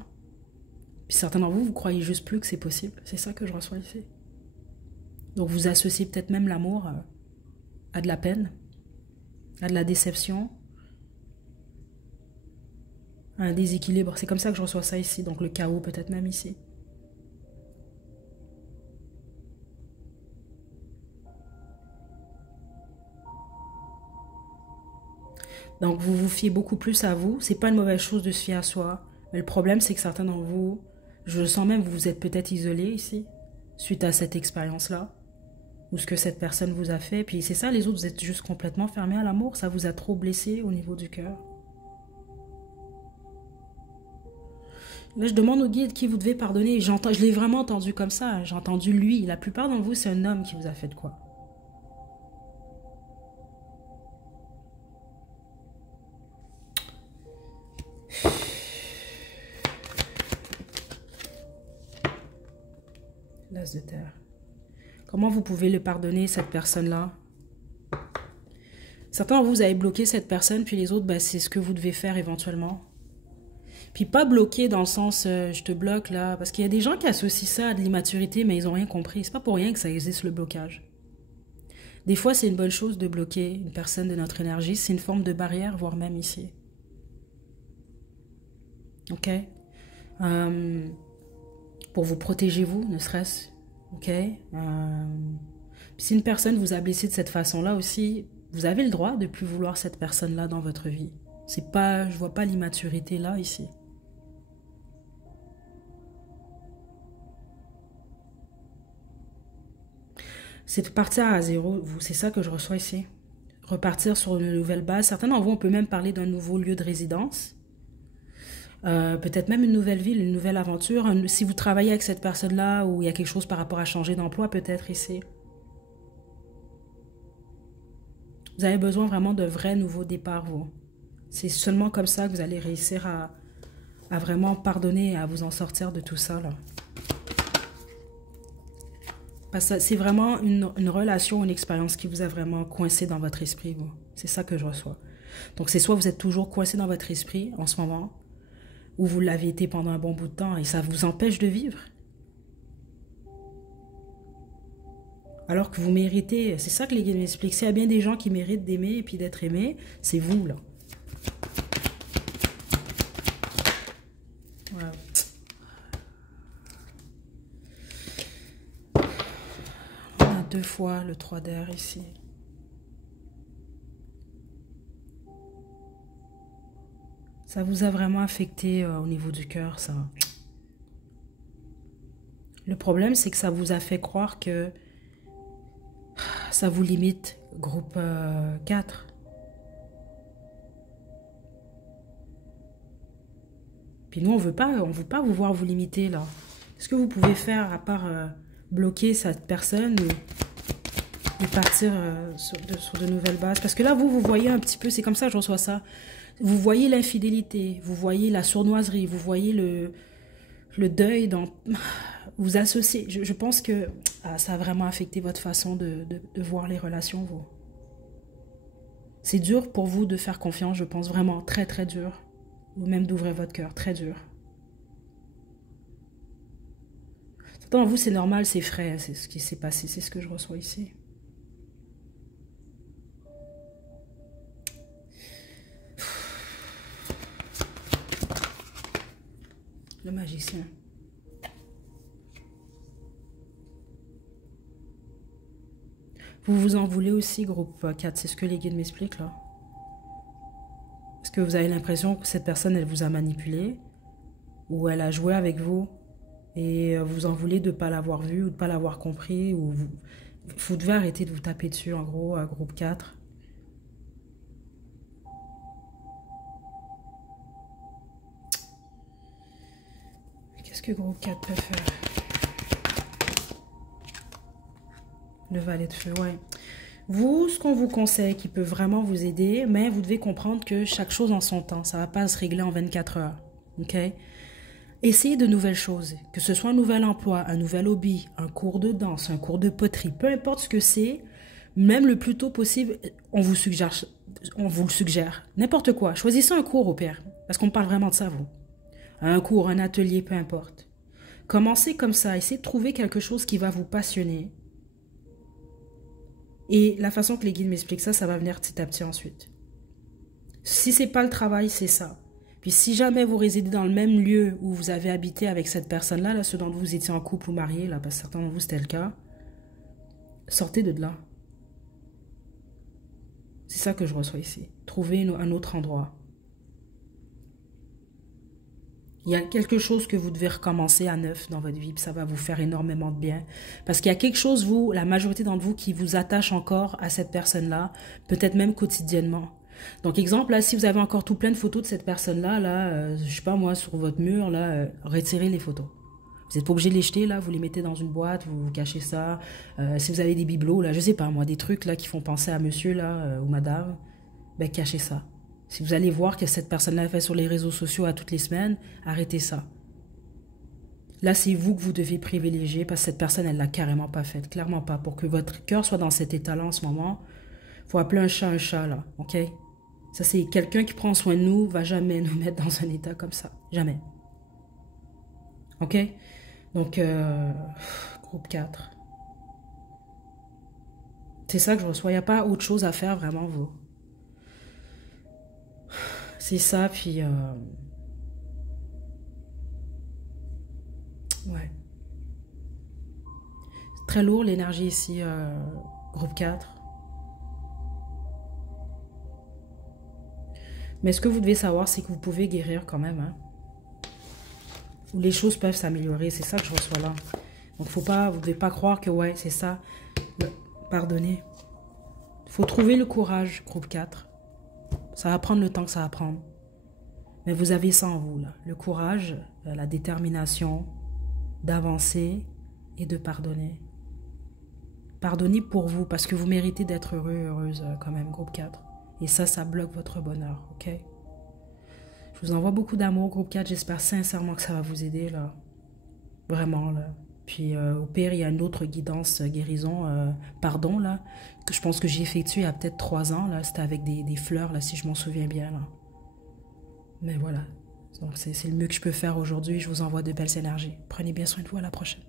Puis certains d'entre vous, vous croyez juste plus que c'est possible. C'est ça que je reçois ici. Donc vous associez peut-être même l'amour à de la peine, à de la déception, à un déséquilibre. C'est comme ça que je reçois ça ici, donc le chaos peut-être même ici. Donc vous vous fiez beaucoup plus à vous. C'est pas une mauvaise chose de se fier à soi. Mais le problème, c'est que certains d'entre vous, je le sens même, vous vous êtes peut-être isolés ici, suite à cette expérience-là, ou ce que cette personne vous a fait. Puis c'est ça, les autres, vous êtes juste complètement fermés à l'amour. Ça vous a trop blessé au niveau du cœur. Là, je demande au guide qui vous devez pardonner. Je l'ai vraiment entendu comme ça. J'ai entendu lui. La plupart d'entre vous, c'est un homme qui vous a fait de quoi. L'as de terre. Comment vous pouvez le pardonner, cette personne-là? Certains d'entre vous, vous avez bloqué cette personne, puis les autres, ben, c'est ce que vous devez faire éventuellement. Puis pas bloqué dans le sens je te bloque là, parce qu'il y a des gens qui associent ça à de l'immaturité, mais ils n'ont rien compris. C'est pas pour rien que ça existe le blocage. Des fois, c'est une bonne chose de bloquer une personne de notre énergie. C'est une forme de barrière, voire même ici. Ok? Pour vous protéger, vous, ne serait-ce. Ok? Si une personne vous a blessé de cette façon-là aussi, vous avez le droit de ne plus vouloir cette personne-là dans votre vie. C'est pas, je vois pas l'immaturité là, ici. C'est de partir à zéro, c'est ça que je reçois ici. Repartir sur une nouvelle base. Certains d'entre vous, on peut même parler d'un nouveau lieu de résidence. Peut-être même une nouvelle ville, une nouvelle aventure. Si vous travaillez avec cette personne-là ou il y a quelque chose par rapport à changer d'emploi, peut-être ici. Vous avez besoin vraiment d'un vrai nouveau départ, vous. C'est seulement comme ça que vous allez réussir à vraiment pardonner et à vous en sortir de tout ça, là. Parce que c'est vraiment une relation, une expérience qui vous a vraiment coincé dans votre esprit, vous. C'est ça que je reçois. Donc c'est soit vous êtes toujours coincé dans votre esprit en ce moment, ou vous l'avez été pendant un bon bout de temps et ça vous empêche de vivre. Alors que vous méritez, c'est ça que les guides m'expliquent. S'il y a bien des gens qui méritent d'aimer et puis d'être aimés, c'est vous, là. Voilà. On a 2 fois le 3 d'air ici. Ça vous a vraiment affecté au niveau du cœur, ça. Le problème, c'est que ça vous a fait croire que ça vous limite, groupe 4. Puis nous, on veut pas vous voir vous limiter, là. Qu'est-ce que vous pouvez faire à part bloquer cette personne et partir sur de nouvelles bases? Parce que là, vous voyez un petit peu, c'est comme ça que je reçois ça. Vous voyez l'infidélité, vous voyez la sournoiserie, vous voyez le deuil dans... Vous associez. Je pense que ça a vraiment affecté votre façon de voir les relations, vous. C'est dur pour vous de faire confiance, je pense vraiment très très dur. Ou même d'ouvrir votre cœur, très dur. Dans vous, c'est normal, c'est frais, c'est ce qui s'est passé, c'est ce que je reçois ici. Le magicien. Vous vous en voulez aussi, groupe 4, c'est ce que les guides m'expliquent là. Est-ce que vous avez l'impression que cette personne, elle vous a manipulé? Ou elle a joué avec vous? Et vous en voulez de ne pas l'avoir vu ou de ne pas l'avoir compris? Ou vous devez arrêter de vous taper dessus, en gros, groupe 4. Qu'est-ce que groupe 4 peut faire? Le valet de feu, ouais. Vous, ce qu'on vous conseille, qui peut vraiment vous aider, mais vous devez comprendre que chaque chose en son temps. Ça ne va pas se régler en 24 heures. OK? Essayez de nouvelles choses. Que ce soit un nouvel emploi, un nouvel hobby, un cours de danse, un cours de poterie, peu importe ce que c'est, même le plus tôt possible, on vous le suggère. N'importe quoi. Choisissez un cours au pire. Parce qu'on parle vraiment de ça, vous. Un cours, un atelier, peu importe. Commencez comme ça. Essayez de trouver quelque chose qui va vous passionner. Et la façon que les guides m'expliquent ça, ça va venir petit à petit ensuite. Si c'est pas le travail, c'est ça. Puis si jamais vous résidez dans le même lieu où vous avez habité avec cette personne-là, là, ceux d'entre vous étiez en couple ou mariés, là, parce que certains d'entre vous c'était le cas, sortez de là. C'est ça que je reçois ici. Trouvez un autre endroit. Il y a quelque chose que vous devez recommencer à neuf dans votre vie, puis ça va vous faire énormément de bien. Parce qu'il y a quelque chose, vous, la majorité d'entre vous, qui vous attache encore à cette personne-là, peut-être même quotidiennement. Donc, exemple, là, si vous avez encore tout plein de photos de cette personne-là, là, je sais pas moi, sur votre mur, là, retirez les photos. Vous n'êtes pas obligé de les jeter, là, vous les mettez dans une boîte, vous cachez ça. Si vous avez des bibelots, là, je sais pas moi, des trucs, là, qui font penser à monsieur, là, ou madame, ben, cachez ça. Si vous allez voir que cette personne-là fait sur les réseaux sociaux à toutes les semaines, arrêtez ça. Là, c'est vous que vous devez privilégier parce que cette personne, elle l'a carrément pas faite. Clairement pas. Pour que votre cœur soit dans cet état-là en ce moment, il faut appeler un chat, là. OK? Ça, c'est quelqu'un qui prend soin de nous, va jamais nous mettre dans un état comme ça. Jamais. OK? Donc, groupe 4. C'est ça que je reçois. Il n'y a pas autre chose à faire, vraiment, vous. C'est ça, puis... ouais. C'est très lourd, l'énergie ici, groupe 4. Mais ce que vous devez savoir, c'est que vous pouvez guérir quand même. Hein. Ou les choses peuvent s'améliorer. C'est ça que je reçois là. Donc, vous ne devez pas croire que, ouais, c'est ça. Pardonnez. Il faut trouver le courage, groupe 4. Ça va prendre le temps que ça va prendre. Mais vous avez ça en vous, là. Le courage, la détermination d'avancer et de pardonner. Pardonnez pour vous, parce que vous méritez d'être heureux, heureuse quand même, groupe 4. Et ça bloque votre bonheur, ok? Je vous envoie beaucoup d'amour, groupe 4. J'espère sincèrement que ça va vous aider, là. Vraiment, là. Puis, au pire, il y a une autre guidance, guérison, pardon, là, que je pense que j'ai effectué il y a peut-être 3 ans, là. C'était avec des fleurs, là, si je m'en souviens bien, là. Mais voilà. Donc, c'est le mieux que je peux faire aujourd'hui. Je vous envoie de belles énergies. Prenez bien soin de vous. À la prochaine.